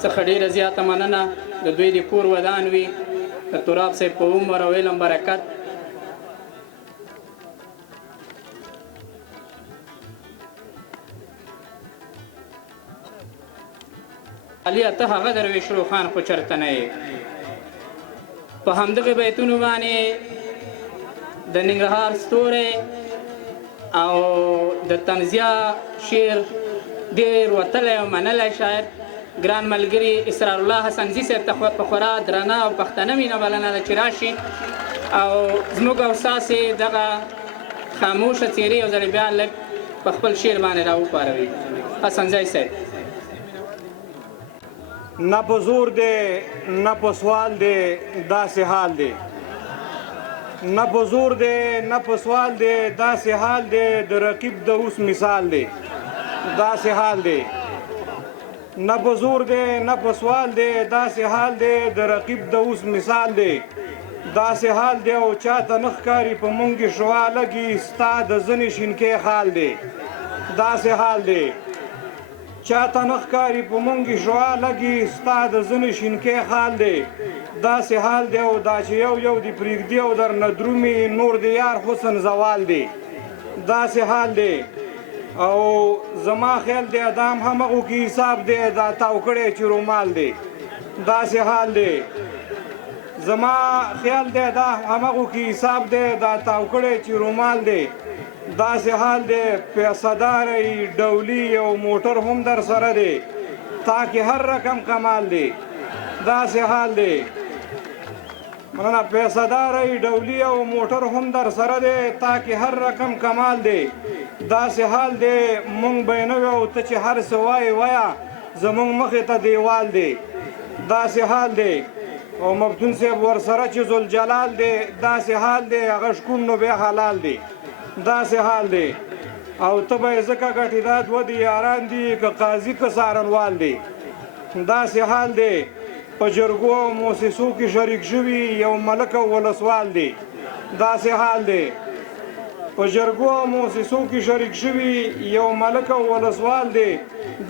څخه ډېره زیاته مننه. د دوی د کور ودان وي، د تراب صاحب په عمر او علم برکت. علي ته هغه درویش روخان خو چرته نه یې. په همدغه بیتونو باندې د ننګرهار ستوری او د طنزیه شعر ډېر وتلی او منلی شاعر ګران ملګري اسرار الله حسنزي صاحب ته په خورا درنه او پښتنه مینه بلنه ده چې راشي او زموږ او ستاسې دغه خاموشه څېرې یو ځلې بیا لږ په خپل شعر باندې راوپاروي. حسنزی صاحب. نه په زور دی نه په سوال دی داسې حال دی، نه په زور دی نه په سوال دی داسې حال دی، د رقیب د اوس مثال دی داسې حال دی. نه په زور دی نه په سوال دی داسې حال دی، د رقیب د اوس مثال دی داسې حال دی. او چاته نه ښکاري په مونږ کې شوا لګي ستا د ځنې شینکۍ حال دی داسې حال دی. چاته نه ښکاري په مونږ کې شوا لګي ستا د ځنې شینکۍ حال دی داسې حال دی. او دا چې یو یو دې پرېږدي او درنه درومي نور د یار حسن زوال دی داسې حال دی. او زما خیال دی دا همغو کې حساب دی دا تاو کړی چې رومال دی داسې حال دی. زما خیال دی دا همغو کې حساب دی دا تاو کړی چې رومال دی داسې حال دی. پیسه داری ډولي او موټر هم در سره دی تاکې هر رقم کمال دی داسې حال دی. مننه. پیسه داری ډولي او موټر هم در سره دی تاکې هر رقم کمال دی داسې حال دی. مونږ به یې نه ویو ته چې هر څه وایې وایه زمونږ مخې ته دیوال دی داسې حال دی. او مفتون صاحب ورسره چې ذوالجلال دی داسې حال دی. هغه شکون نو بیا حلال دی داسې حال دی. او ته به یې ځکه ګټې دا دوه د یاران دي که قاضي که څارنوال دی داسې حال دی. په جرګو او موسسو کې شریک شوي یو ملک او ولسوال دی داسې حال دی په جرګو او موسسو کې شریک شوي یو ملک او ولسوال دی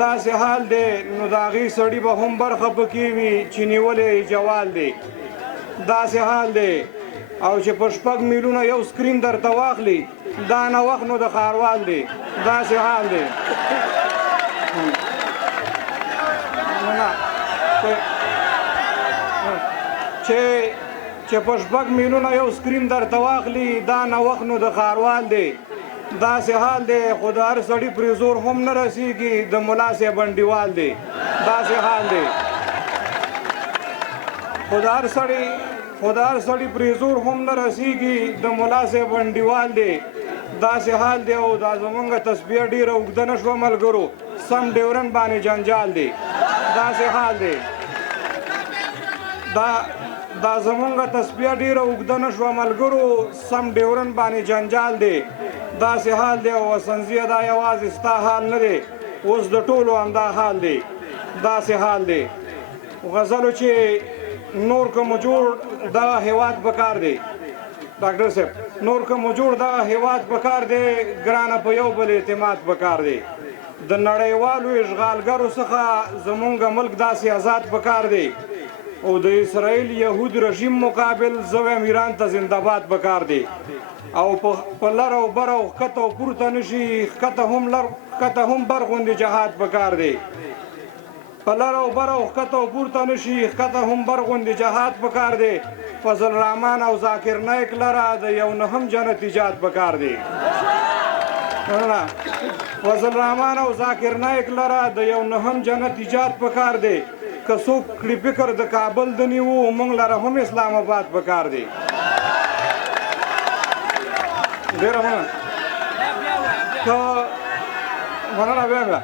داسې حال دی نو د هغې سړي به هم برخه پکې وي چې نیولی جوال دی داسې حال دی او چې په 6 میلیونه یو سکرین درته واخلي دا نوښت نو د ښاروال دی داسې حال دی چې په 6 میلیونه یو سکرین درته واخلي دا نوښت نو د ښاروال دی داسې حال دی خو د هر سړي پرې زور هم نه رسیږي د ملا صاحب انډیوال دی داسې حال دی خو د هر سړي پرې زور هم نه رسیږي د ملا صاحب انډیوال دی داسې حال دی او دا زمونږ تسبیح ډېره اوږده نه شوه ملګرو سم ډیورن باندې جنجال دی داسې حال دی دا زمونږ تسبیح ډېره اوږده نه شوه ملګرو سم ډیورن باندې جنجال دی داسې حال دی او وسنځیه دا یوازې ستا حال نه دی اوس د ټولو همدا حال دی داسې حال دی غزلو چې نور که مو جوړ دغه هیواد پکار دی ډاکټر صاحب نور که مو جوړ دغه هیواد پکار دی ګرانه په یو بل اعتماد پکار دی د نړیوالو اشغالګرو څخه زمونږ ملک داسې آزاد پکار دی او د اسرائیل یهود رژیم مقابل زه وایم ایران ته زنده‌باد پکار دی او په لر او بر او ښکته او پورته نشي ښکته هم بر غوندې جهاد پکار دی په لر او بر او ښکته او پورته نشي ښکته هم بر غوندې جهاد پکار دی فضل رحمان او ذاکر نایک لره د یو نهم جنت ایجاد پکار دی فضل رحمان او ذاکر نایک لره د یو نهم جنت ایجاد پکار دی که څوک کړي فکر د کابل د نیو موږ لره هم اسلام آباد پکار دی ډېره مننه بیا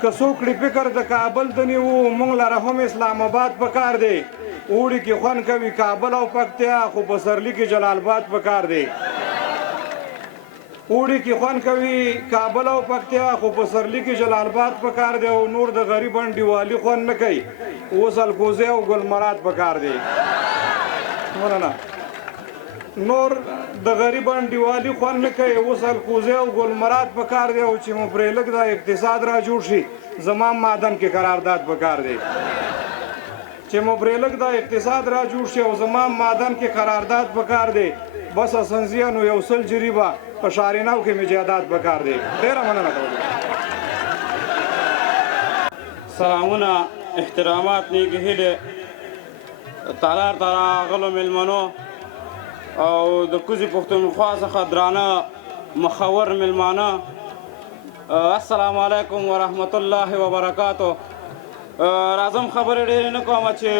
که څوک کړي فکر د کابل د نیو موږ لره هم اسلام آباد پکار دی اوړي کې خوند کوي کابل او پکتیا خو په سرلی کې جلال آباد پکار دی اوړي کې خوند کوي کابل او پکتیا خو په سرلی کې جلال آباد پکار دی او نور د غریب انډیوالي خوند نه کوي اوس الکوزی او ګلمراد پکار دی مننه نور د غریب انډیوالي خوند نه کوي اوس الکوزی او ګلمراد پکار دی او چې مو پرې لږ دا اقتصاد را جوړ شي زما معدن کې قرارداد پکار دی چې مو پرې لږ دا اقتصاد را جوړ شي او زما معدن کې قرارداد پکار دی بس اسنزیه نو یو سل جریبه په شاریناو کې مې جایداد پکار دی ډېره مننه کوم سلامونه احترامات نیکې هیلې تالار ته راغلو مېلمنو او د کوزي پښتونخوا څخه درانه مخور مېلمانه السلام علیکم ورحمت الله وبرکاتو راځم خبرې ډېرې نه کوم چې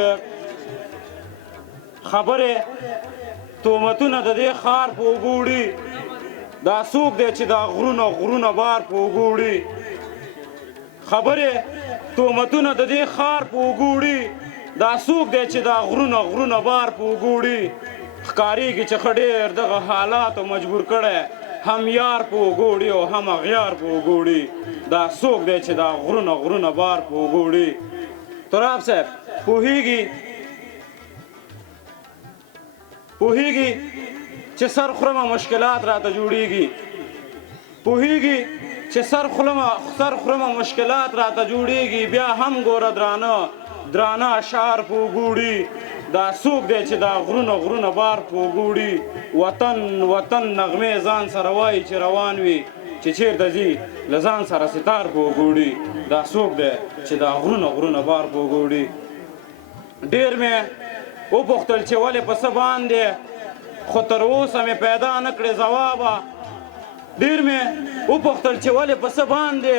خبرې تهمتونه د دې ښار په وګوړي دا څوک دی چې دا غرونه بار په وګوړي خبرې تهمتونه د دې ښار په وګوړي دا څوک دی چې دا غرونه بار په وګوړي ښکارېږي چې ښه ډېر دغه حالاتو مجبور کړی هم یار په وګوړي او هم اغیار په وګوړي دا څوک دی چې دا غرونه بار په وګوړي تراب صاحب پوهیږي چې سر خورمه مشکلات راته جوړیږي پوهیږي چې سر خورمه مشکلات راته جوړیږي بیا هم ګوره درانه اشعار په وګوړي دا څوک دی چې دا غرونه بار په وګوړي وطن نغمې ځان سره وایي چې روان وي چې چیرته ځي له ځان سره ستار په وګوړي دا څوک دی چې دا غرونه بار په وګوړي ډېر مې وپوښتل چې ولې په څه باندې خو تر اوسه مې پیدا نه کړې ځوابه ډېر مې وپوښتل چې ولې په څه باندې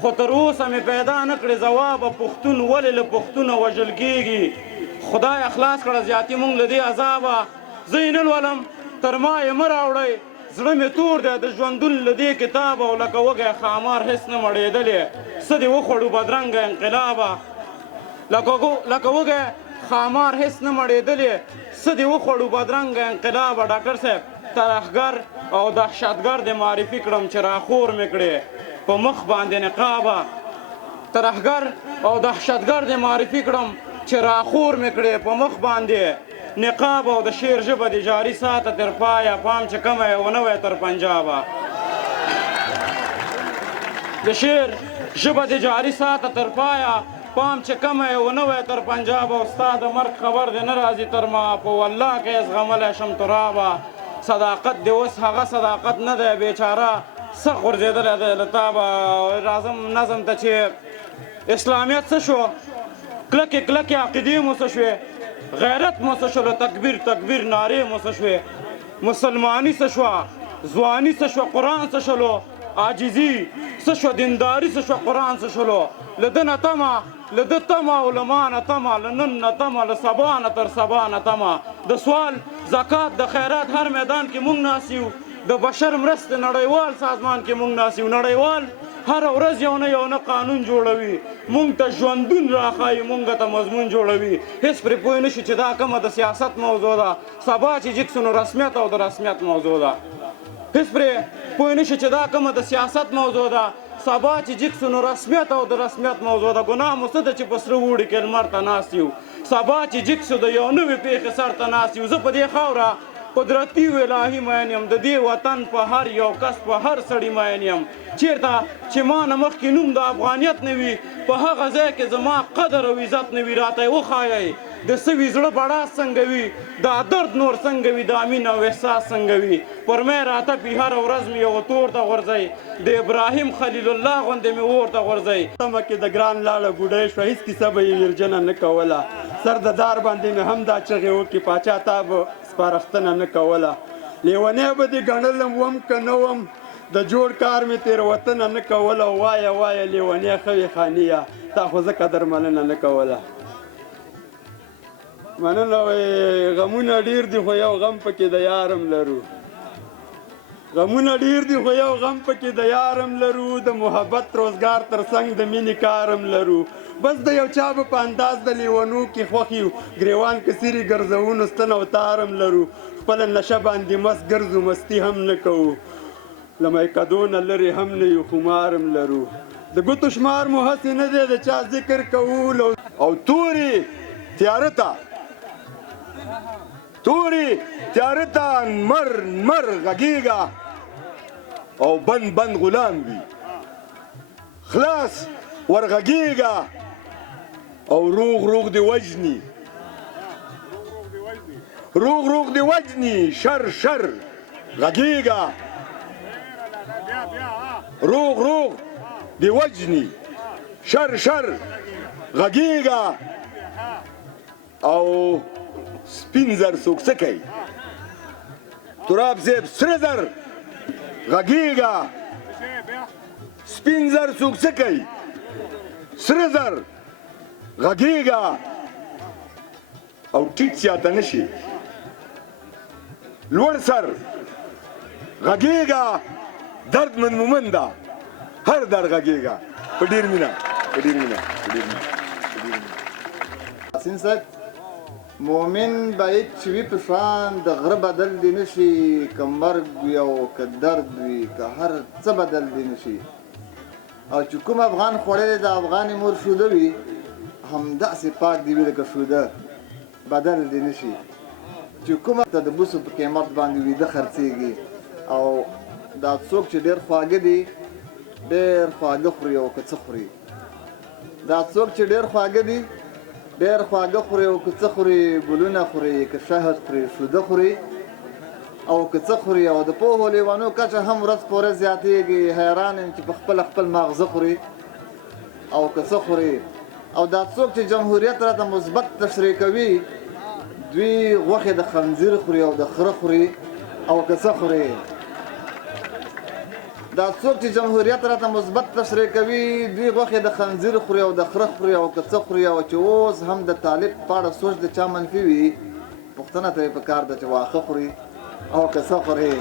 خو تر اوسه مې پیدا نه کړې ځوابه پښتون ولې له پښتونه وژل کېږي خدای خلاص کړه زیاتي مونږ له دې عذابه زه یې نه لولم تر ما یې مه راوړئ زړه مې تور دی د ژوندون له دې کتابه او لکه وږی خامار هېڅ نه مړېدلې څه دې وخوړو بدرنګه انقلابه لکه وږی خامار هېڅ نه مړېدلې څه دې وخوړو بدرنګه انقلابه ډاکټر صاحب ترهګر او دهشتګر دې معرفي کړم چې راخور مې کړې په مخ باندې نقابه ترهګر او دهشتګر دې معرفي کړم چې راخور مې کړې په مخ باندې نقاب او د شعر ژبه دې جاري ساته تر پایه پام چې کمه یې ونه وی تر پنجابه د شعر ژبه دې جاري ساته تر پایه پام چې کمه یې ونه وی تر پنجابه او ستا د مرګ خبر دې نه راځي تر ما په والله کې یې زغملی شم ترابه صداقت دې اوس هغه صداقت نه دی بیچاره څه غورځېدلی دی له تا به راځم نظم ته چې اسلامیت څه شو کلکې کلکې عقیدې مو څه شوې غیرت مو څه شولو تکبیر تکبیر نارې مو څه شوې مسلماني څه شوه ځواني څه شوه قرآن څه شولو عاجزي څه شوه دینداري څه شوه قرآن څه شولو له ده نه تمه له ده تمه او له ما نه تمه له نن نه تمه له سبا نه تر سبا نه تمه د سوال زکات د خیرات هر میدان کې مونږ ناست یو د بشر مرستې نړیوال سازمان کې مونږ ناست یو نړیوال هر ورځ یو نه قانون جوړوي مونږ ته ژوندون راښایي مونږ ته مضمون جوړوي هېڅ پرې پوه نه شي چې دا کومه د سیاست موضوع ده سبا چې جګ سو نو رسمیت او د رسمیت موضوع ده هېڅ پرې پوه نه شي چې دا کومه د سیاست موضوع ده سبا چې جګ سو نو رسمیت او د رسمیت موضوع ده ګناه مو څه ده چې په سره اوړي کې لمر ته ناست یو سبا چې جګ سو د یو نوې پېښې سر ته ناست یو زه په دې خاوره قدرتي و الهي مین یم د دې وطن په هر یو کس په هر سړي مین یم چیرته چې ما نه مخکې نوم د افغانیت نه وي په هغه ځای کې زما قدر او عزت نه وي راته یې وښایئ د سوي زړه بړا څنګه وي دا درد نور څنګه وي دا مینه او احساس څنګه وي پر مې راته پي هره ورځ مې یو تور ته غورځئ د ابراهیم خلیل الله غوندې مې اور ته غورځئ تمه کې د ګران لاړه بوډۍ شوه هېڅ کیسه به یې ویرجنه نه کوله سر د دار باندې مې هم دا چغې وکړې پاچا تا به سپارښتنه نه کوله لیونی به دې ګڼلم وم که نه وم د جوړ کار مې تېروتنه نه کوله وایه وایه لیونی ښه وې خانیه تا خو زه قدر مننه نه کوله مننه غمونه ډېر دي خو یو غم پکې د یارم لرو غمونه ډېر دي خو یو غم پکې د یارم لرو د محبت روزګار تر څنګ د مینې کارم لرو بس د یو چا به په انداز د لیونو کې خوښ یو ګریوان که سیرې ګرځوو ستن او تارم لرو خپله نشه باندې مست ګرځو مستي هم نه کوو له میکدو نه لرې هم نه یو خمارم لرو د ګوتو شمار مو هسې نه دی د چا ذکر کوو او تورې تیاره ته تورې تیاره ته نمر غږېږه او بند غلام وي خلاص ورغږېږه او روغ دی وجني روغ دی وجني شر غږېږه روغ دی وجني شر غږېږه او سپین زر څوک څه کوي تراب صاحب سره زر غږېږه سپین زر څوک څه کوي سره زر غږېږه او ټیټ زیاته نه شي لوړ سر غږېږه دردمند مومنده هر در غږېږه په ډېر مینه حسین صاحب مومن باید چې وي په شان د غره بدل دی نشي که مرګ وي او که درد وي که هر څه بدل دی نشي او چې کوم افغان خوړلی د افغانې مور شوده وي همداسې پاک دی وي لکه شوده بدل دی نشي چې کومه ته د بوسو په قیمت باندې ویده خرڅېږي او دا څوک چې ډېر خواږه دي ډېر خواږه خوري او که څه خوري دا څوک چې ډېر خواږه دي ډېر خواږه خوري او که څه خوري ګلونه خوري که شهد خوري شوده خوري او که څه خوري او د پوهو لیوانو کچه هم ورځ په ورځ زیاتېږي حیران یم چې په خپل ماغزه خوري او که څه خوري او دا څوک چې جمهوریت راته مثبت تشریح کوي دوی غوښې د خنزیر خوري او د خره خوري او که څه خوري دا څوک چې جمهوریت راته مثبت تشریح کوي دوی غوښې د خنزیر خوري او د خره خوري او که څه خوري او چې اوس هم د طالب په اړه سوچ د چا منفي وي پوښتنه ته یې پکار ده چې واښه خوري او که څه خوري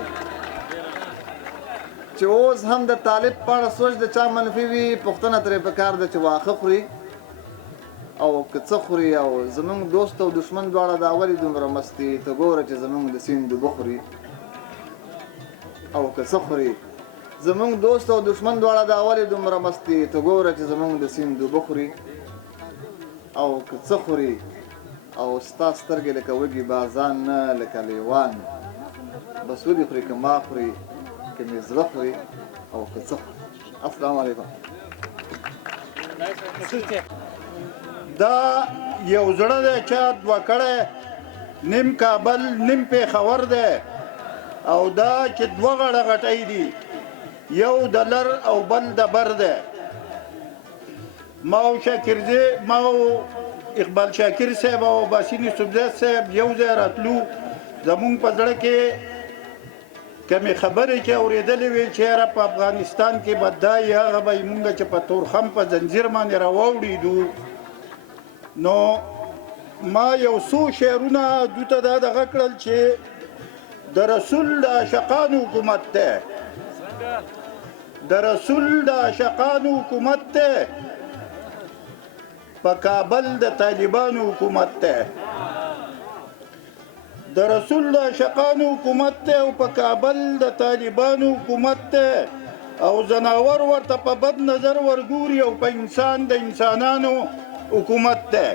چې اوس هم د طالب په اړه سوچ د چا منفي وي پوښتنه ترې پکار ده چې واښه خوري او که څه خوري او زمونږ دوست او دشمن دواړه دا ولې دومره مست دي ته ګوره چې زمونږ د سیند اوبه خوري او که څه خوري زمونږ دوست او دشمن دواړه دا ولې دومره مست دي ته ګوره چې زمونږ د سیند اوبه خوري او که څه خوري او ستا سترګې لکه وږي بازان نه لکه لیوان بس ولې خوري که ما خوري که مې زړه خوري او که څه خوري. السلام علیکم. دا یو زړه دی چا دوه کړی نیم کابل نیم پېښور دی او دا چې دوه غړه غټۍ دي یو د لر او بل د بر دی. ما او اقبال شاکر صاحب او باسین یوسفزی صاحب یو ځای راتلو زمونږ په زړه کې کمې خبرې چې اورېدلې وې چې یاره په افغانستان کې به دا یې هغه به یې مونږ چې په تورخم په زنځیر باندې راواوړېدو نو ما یو څو شعرونه دوی ته دا دغه کړل چې د رسول د عاشقانو حکومت دی د رسول د عاشقانو حکومت دی په کابل د طالبانو حکومت دی د رسول د عاشقانو حکومت دی او په کابل د طالبانو حکومت دی او زناور ورته په بد نظر ورګوري او په انسان د انسانانو حکومت دی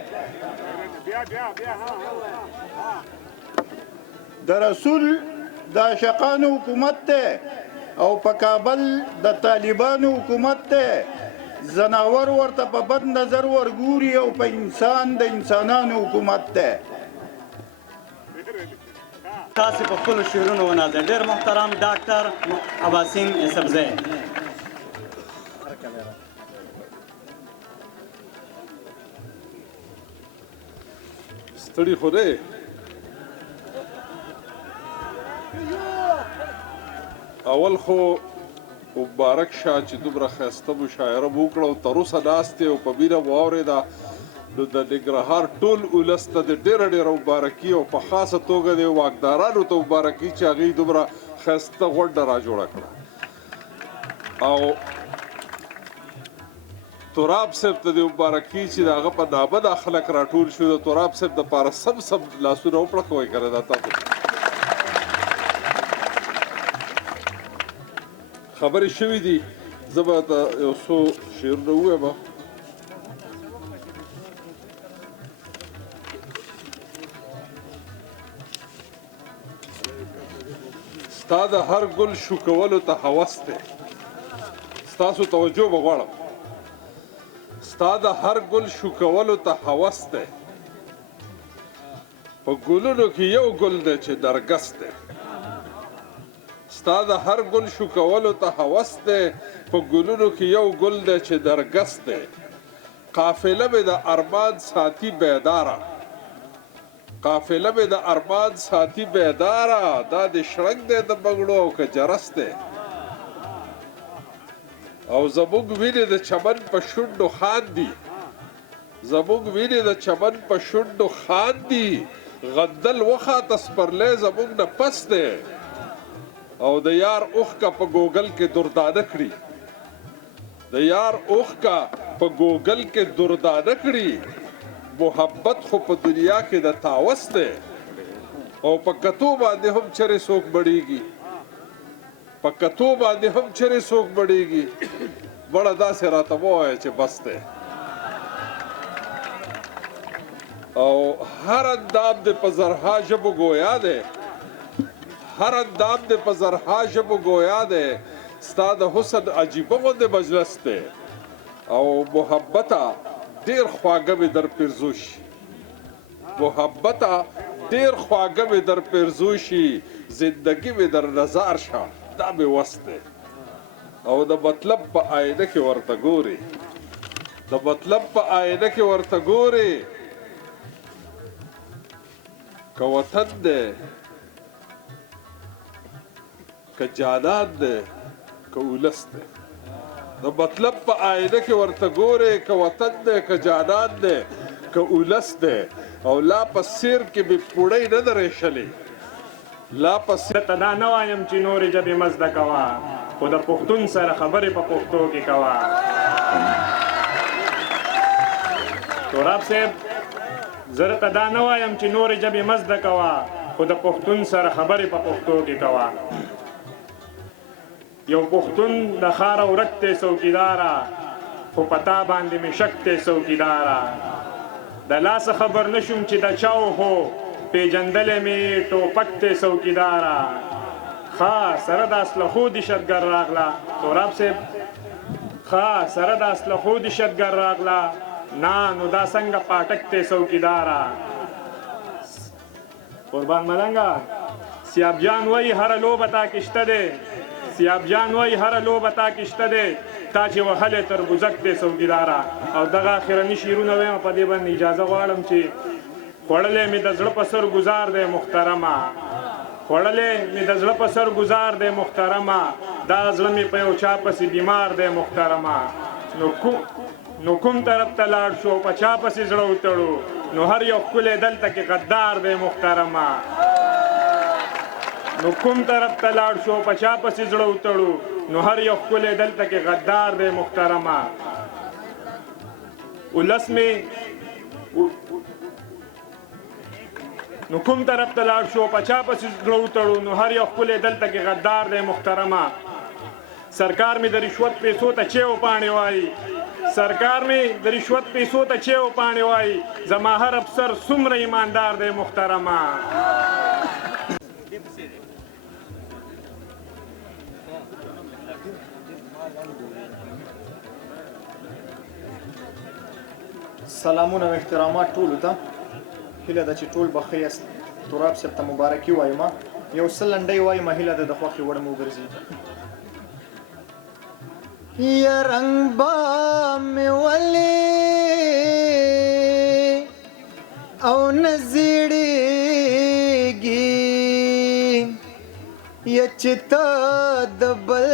د رسول د عاشقانو حکومت دی او په کابل د طالبانو حکومت دی زناور ورته په بد نظر ورګوري او په انسان د انسانانو حکومت دی. تاسې په خپلو شعرونو ونازئ. ډېر محترم ډاکټر اباسین یوسفزی. ستړي خو دی اول خو مبارک شه چې دومره ښایسته مشاعره مو وکړه او تر اوسه ناست یې او په مینه مو واورېده نو د ننګرهار ټول ولس ته د ډېره ډېره مبارکي او په خاصه توګه د واکدارانو ته مبارکي چې هغوی دومره ښایسته غونډه را جوړه کړه او تراب صاحب ته د مبارکي چې د هغه په نامه دا خلک راټول شو د تراب صاحب دپاره سم لاسونه وپړکوئ که نه دا تاسو خبرې شوي دي زه به ته یو څو شعرونه ووایم ستا د هر ګل شو کولو ته هوس دی ستاسو توجه به غواړم ستا د هر ګل شو کولو ته هوس دی په ګلونو کې یو ګل دی چې نرګس دی ستا د هر ګل شو کولو ته هوس دی په ګلونو کې یو ګل دی چې نرګس دی قافله مې د ارمان ساتي بیداره قافله مې د ارمان ساتي بیداره دا د شړنګ دی د بنګړو او که جرس دی او زموږ وینې د چمن په شونډو خاندي زموږ وینې د چمن په شونډو خاندي غندل وخاته سپرلی زموږ نه پس دی او د یار اوښکه په ګوګل کې دردانه کړي د یار اوښکه په ګوګل کې دردانه کړي محبت خو په دنیا کې د تاوس دی او په کتو باندې هم چرې څوک مړېږي په کتو باندې هم چرې څوک مړېږي بړه داسې راته ووایه چې بس دی او هر اندام دې په زرها ژبو ګویا دی هر اندام دې په زرها ژبو ګویا دی ستا د حسن عجیبه غوندې مجلس دی او محبته ډېر خواږه مې در پیرزو شي محبته ډېر خواږه مې در پیرزو شي زندګي مې در نظار شه دا مې وس دی او د مطلب په آینه کې ورته ګورې د مطلب په آینه کې ورته ګورې که وطن دی که جانان دی که ولس دی د مطلب په آینه کې ورته ګورې که وطن دی که جانان دی که ولس دی او لا په سیر کې مې پوړۍ نه ده ریشلې لا په سیر ته دا نه وایم چې نورې ژبې مه زده کوه خو د پښتون سره خبرې په پښتو کې کوه تراب صاحب زه ته دا نه وایم چې نورې ژبې مه زده کوه خو د پښتون سره خبرې په پښتو کې کوه یو پښتون د ښاره ورک دی څوکیداره خو په تا باندې مې شک دی څوکیداره د لاسه خبر نشوم چې د چاو هو پیجندلې مې ټوپک ته څوکیداره ښه سره د اسلحو دهشتګر راغله سوراب صاحب ښه سره د اسلحو دهشتګر راغله نه نو دا څنګه پاټک ته څوکیداره قربان ملنګه سیاب جان وای هر لوبه تا کې شته دی سیاب جان وای هر لوبه تا کې شته دی تا چې وهلې تر بوزک دی څوکیداره او دغه اخرني شعرونه وایم په دې باندې اجازه غواړم چې خوړلې مې د زړه په سر ګزار دی محترمه خوړلې مې د زړه په سر ګزار دی محترمه دا زړه مې په یو چا پسې بیمار دی محترمه نو کوم طرف ته لاړ شو په چا پسې زړه وتړو نو هر یو ښکلی دلته کې غدار دی محترمه نو کوم طرف ته لاړ شو په چا پسې زړه وتړو نو هر یو ښکلی دلته کې غدار دی محترمه ولس مې نو کوم طرف ته لاړ شو په چا پسې زړه وتړو نو هر یو ښکلی دلته کې غدار دی محترمه سرکار مې د رشوت پیسو ته چیو پاڼې وایي سرکار مې د رشوت پیسو ته چیو پاڼې وایي زما هر افسر څومره ایماندار دی محترمه سلامونه او احترامات ټولو ته هیله ده چې ټول به ښه یاست تراب صاحب ته مبارکي وایم یو څه لنډۍ وایم هیله ده د خوښې وړ مو وګرځي یا رنگ با مې ولې او نه زیړېږي یا چې ته د بل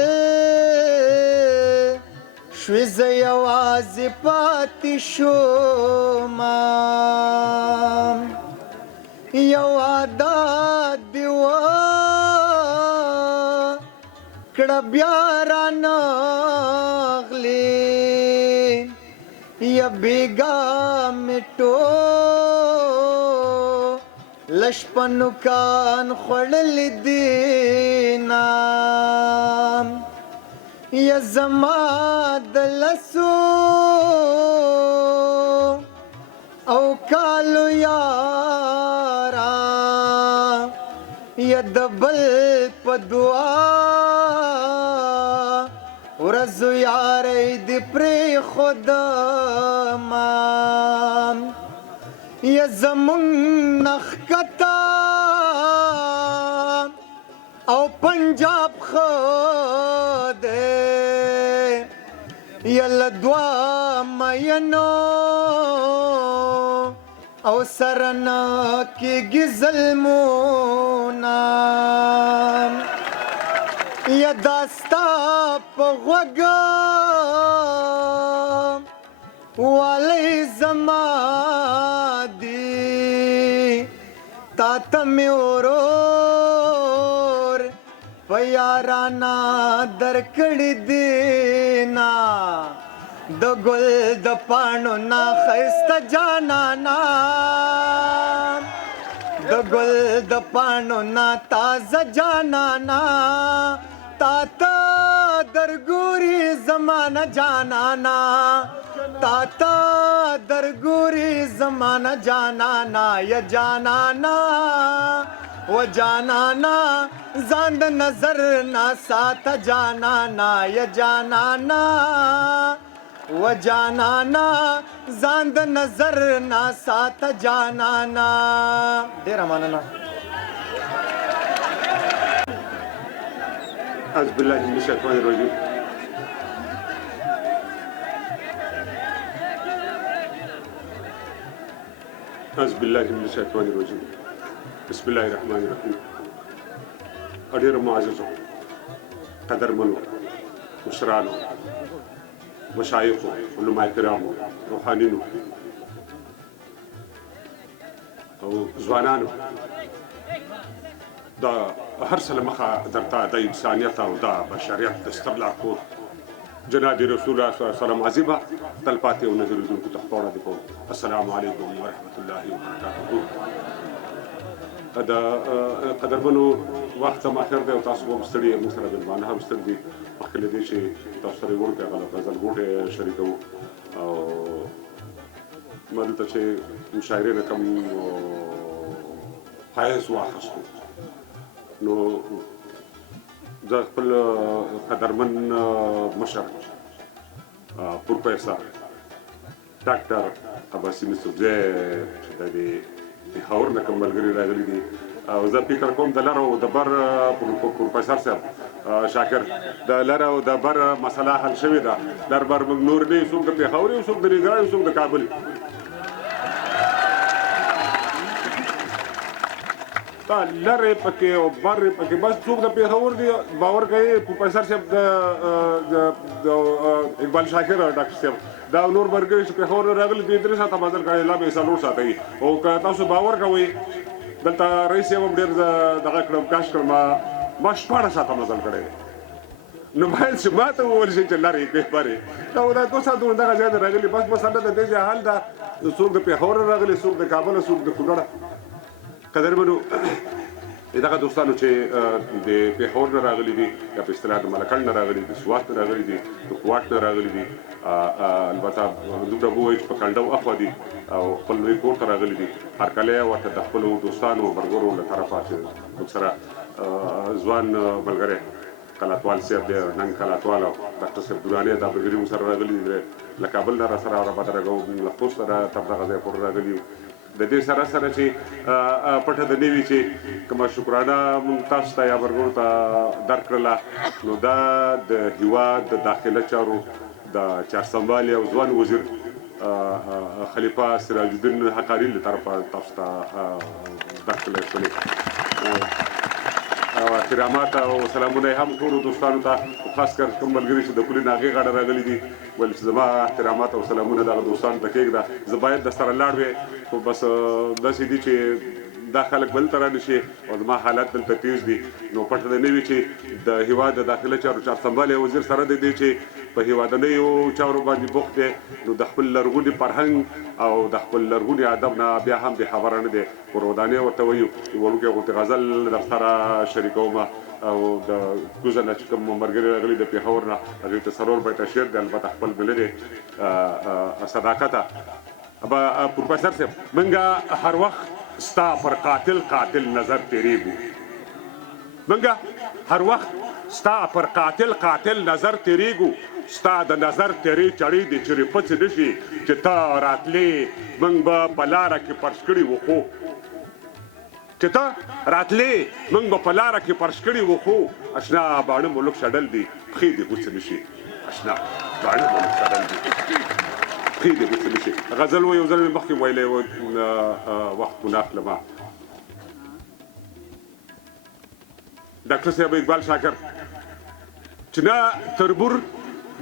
شوې زه یوازې پاتې شومه یو عادت دې وکړه بیا رانغلې یا بېګا مې ټوله شپه نوکان خوړلي دینه یا زما د لسو او کالو یارا یا د بل په دعا ورځو یارۍ دې پرېښودمه یا زمونږ نه ښکته او پنجاب ښه دی یا له دوه مینو او سره نه کېږي ظلمونه یا دا ستا په غوږه والی زما دی تا ته مې ورور په یارانه درکړې دینا د ګل د پاڼو نه ښایسته جانانا د ګل د پاڼو نه تازه جانانا تا ته درګوري زمانه جانانا تا ته درګوري زمانه جانانا یا جانانا و جانانا ځان د نظر نه ساته جانانا یا جانانا و جانانا ځان د نظر نه ساته جانانا ډېره مننه أعوذ بالله من الشيطان الرجيم أعوذ بالله من الشيطان الرجيم بسم الله الرحمن الرحيم أدير معززو قدر منو مشرانو مشايخو علماء كرامو روحانينو أو زوانانو دا هر سره مخه درته د انسانیت او د بشریت د ستر لارښود جناب رسول الله صلی الله علیه وسلم عظیمه تلپاتې او نظر لیدونکو ته خپاره دي کوم السلام علیکم ورحمت الله وبرکاته دا قدرمنو وخت ماخر دی او تاسو هم ستړي موږ سره بلبانه هم ستړي دي مخکې له دې چې تاسو سره ورته غلط غزل ګوټه شریکو او ما دلته چې مشاعرې نه کوم فایز واخیستو نو زه خپل قدرمن مشر پروفیسر ډاکټر عباسي یوسفزی چې د پېښور نه کوم ملګري راغلي دي او زه فکر کوم د لر او د بر پروفیسر صاحب شاکر د لر او د بر مسله حل شوې ده لر بر موږ نور نه څوک د پېښور یو څوک د ننګرهار یو څوک د کابل لرې پکې او برې پکې بس څوک د پېښور دی باور کوي پروفیسر صاحب د اقبال شاکر ډاکټر صاحب دا نور برګري چې پېښور راغلي دي 3 ساعته مزل کوي لا به سالور ساتي او که تاسو باور کوئ دلته رئیس صاحب ډېر دغه کړم کاش کړم ما 14 ساعته مزل کړی نو باید چې ما ته وویل شي چې لرې پېښورې دا 2 ساعتونه دغه ځای ته راغلي بس مسله د دې حل ده څوک د پېښور راغلي څوک د کابل څوک د کونړ قدرمنو دغه دوستانو چې د پېښور نه راغلي دي یا په اصطلاح د ملکل نه راغلي دي سوات نه راغلي دي د کوټ نه راغلي دي البته دومره ووایي چې په کنډو اخوا دي او خپل لوی کور ته راغلي دي هرکلی ورته د خپلو دوستانو ملګرو له طرفه چې موږ سره ځوان ملګری کلاتوال صاحب دی نن کلاتوال او ډاکټر صاحب دراني دا ملګري موږ سره راغلي دي له کابل نه راسره رابطرګو له خوست سره تر دغه ځای پورې راغلي د دې سره سره چې پټه د نوي چې کومه شکرانه مونږ تاسو ته یا ملګرو ته درکړله نو دا د هېواد د داخله چارو د چارسنبالي او ځوان وزیر خلیفه سراج الدین حقاري له طرفه تاسو ته درکړلی شولې او احترامات او سلامونه یې هم ټولو دوستانو ته خاص کر کوم ملګري چې د پولې نه هغې غاړه راغلي دي ویل چې زما احترامات او سلامونه دغه دوستانو ته کېږده زه باید د سره لاړ وې خو بس داسې دي چې دا خلک بل ته رانشي او زما حالات دلته تیز دي نو پټه د نه وي چې د هېواد د داخله چارو چارسنبالی وزیر سره د دې چې په هېوادنیو چارو باندې بوخت دی نو د خپل لرغوني فرهنګ او د خپل لرغوني ادب نه بیا هم بې خبره نه دی ورودانې ورته وایو وړوکی غوندې غزل درسره شریکوم او د کوزه نه چې کوم ملګري راغلي د پېښور نه هغوی ته څلور بیته شعر دی البته خپل ملي دی صداقته پروفیسر صاحب موږ هر وخت ستا پر قاتل نظر تیریږو موږ هر وخت ستا پر قاتل نظر تیریږو ستا د نظر تیرې چړې دي چې پڅې نه شي چې ته راتلې موږ به په لاره کې پرش کړي وو خو چې ته راتلې موږ به په لاره کې پرش کړي وو خو اشنا باڼه ملک شډل دي پښې دې غوڅې نه شي اشنا باڼه ملک شډل دي پښې دې غوڅې نه شي غزل و یو ځل مې مخکې ویلی و وخت مناخلمه ډاکټر صاحب اقبال شاکر چې نه تربور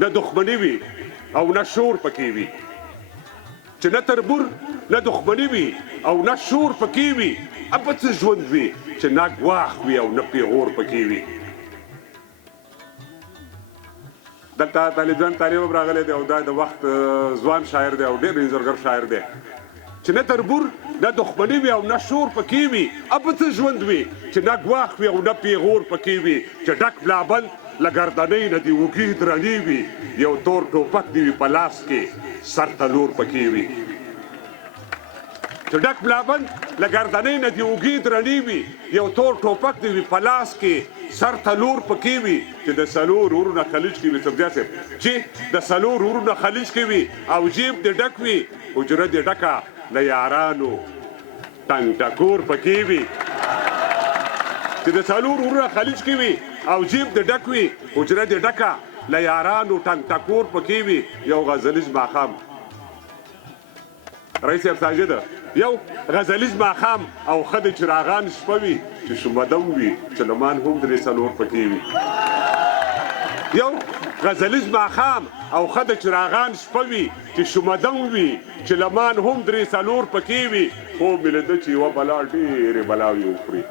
نه دښمني وي او نه شور پکې وي چې نه تربور نه دښمني وي او نه شور پکې وي اب څه ژوند وي چې نه ګواښ وي او نه پیغور پکې وي دلته طالبان طالب راغلی دی او دا د وخت ځوان شاعر دی او ډېر انځورګر شاعر دی چې نه تربور نه دښمني وي او نه شور پکې وي اب څه ژوند وي چې نه ګواښ وي او نه پیغور پکې وي چې ډک بلابل له ګردنۍ نه دې اوږې درنې وي یو تور ټوپک دې وي په لاس کې سر ته لور پکې وي چې ډک بلابل له ګردنۍ نه دې اوږې درنې وي یو تور ټوپک دې وي په لاس کې سر ته لور پکې وي چې د څلور ورونه خلیج کې وي سبزیه صاحب چې د څلور ورونه خلیج کې وي او جیب دې ډک وي حجره دې ډکه له یارانو ټنګ ټکور پکې وي چې د څلور ورونه خلیج کې وي او جیب دې ډک وي حجره دې ډکه له یارانو ټنګ ټکور پکې وي یو غزلیز ماښام رئیس صاحب ساجد یو غزلیز ماښام او ښه د چراغان شپه وي چې شومدم وي چلمان هم درې څلور پکې وي یو غزلیز ماښام او ښه د چراغان شپه وي چې شومدم وي چلمان هم درې څلور پکې وي خوب مې لیده چې یوه بلا ډېرې بلاوې وخوري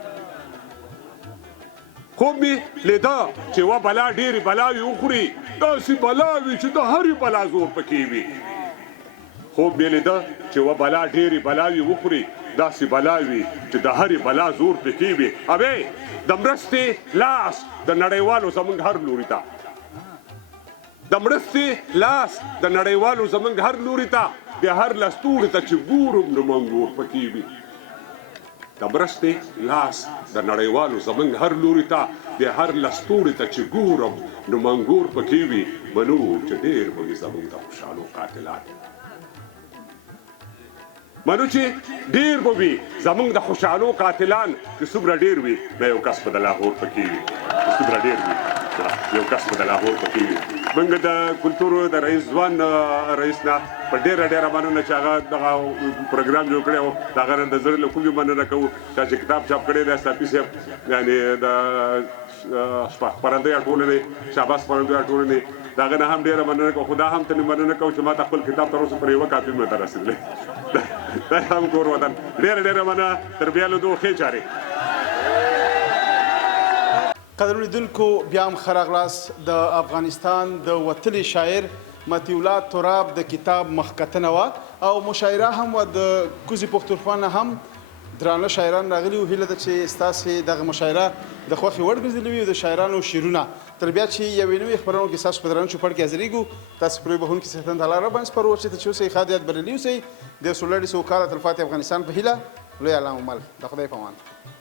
خوب مې لیده چې یوه بلا ډېرې بلاوې وخوري داسې بلاوې چې د هرې بلا زور پکې وي خوب مې لیده چې یوه بلا ډېرې بلاوې وخوري داسې بلاوې چې د هرې بلا زور پکې وي ابې د مرستې لاس د نړیوالو زموږ هر لوري ته د مرستې لاس د نړیوالو زمونږ هر لوري ته بیا هر لستوړي ته چې ګورم نو منګور پکې وي د مرستې لاس د نړیوالو زمونږ هر لوري ته بیا هر لستوړي ته چې ګورم نو منګور پکې وي منو چې ډېر به وي زمونږ د خوشحالو قاتلان منو چې ډېر به وي زمونږ د خوشحالو قاتلان چې څومره ډېر وي نو یو کس به د لاهور پکې وي چې څومره ډېر وي یو کس به د لاهور پکې وي موږ د کلتور د رئیس ځوان رئیس نه په ډېره مننه چې هغه دغه پروګرام جوړ کړی و د هغه نه د زړه له کومې مننه کوو چې کتاب چاپ کړی دی ساپي صاحب یعنې د خپرندویه ټولنې شاباس خپرندویه ټولنې د هغه نه هم ډېره مننه کوو خو دا هم ته مننه کوو چې ما ته خپل کتاب تر اوسه پر یوه کاپي مې ته رسېدلی دا هم کور وطن ډېره مننه تر بیا لیدو ښې چارې قدر لیدونکو بیا هم ښه راغلاست د افغانستان د وتلي شاعر مطیع الله تراب د کتاب مخکتنه وه او مشاعره هم وه د کوزي پښتونخوا نه هم درانه شاعران راغلي وو هیله ده چې ستاسې دغه مشاعره د خوښې وړ ګرځېدلې وي او د شاعرانو شعرونه تر بیا چې یوې نوې خپرونو کې ستاسو په درانه چوپړ کې حاضرېږو تاسو په لوی بهونکي څښتن تعالی رب باندې سپارو چې ته چې اوسئ ښاد یاد بریالي اوسئ د سولړې سوکاله تلپاتې افغانستان په هیله لوی الله مل د خدای په امان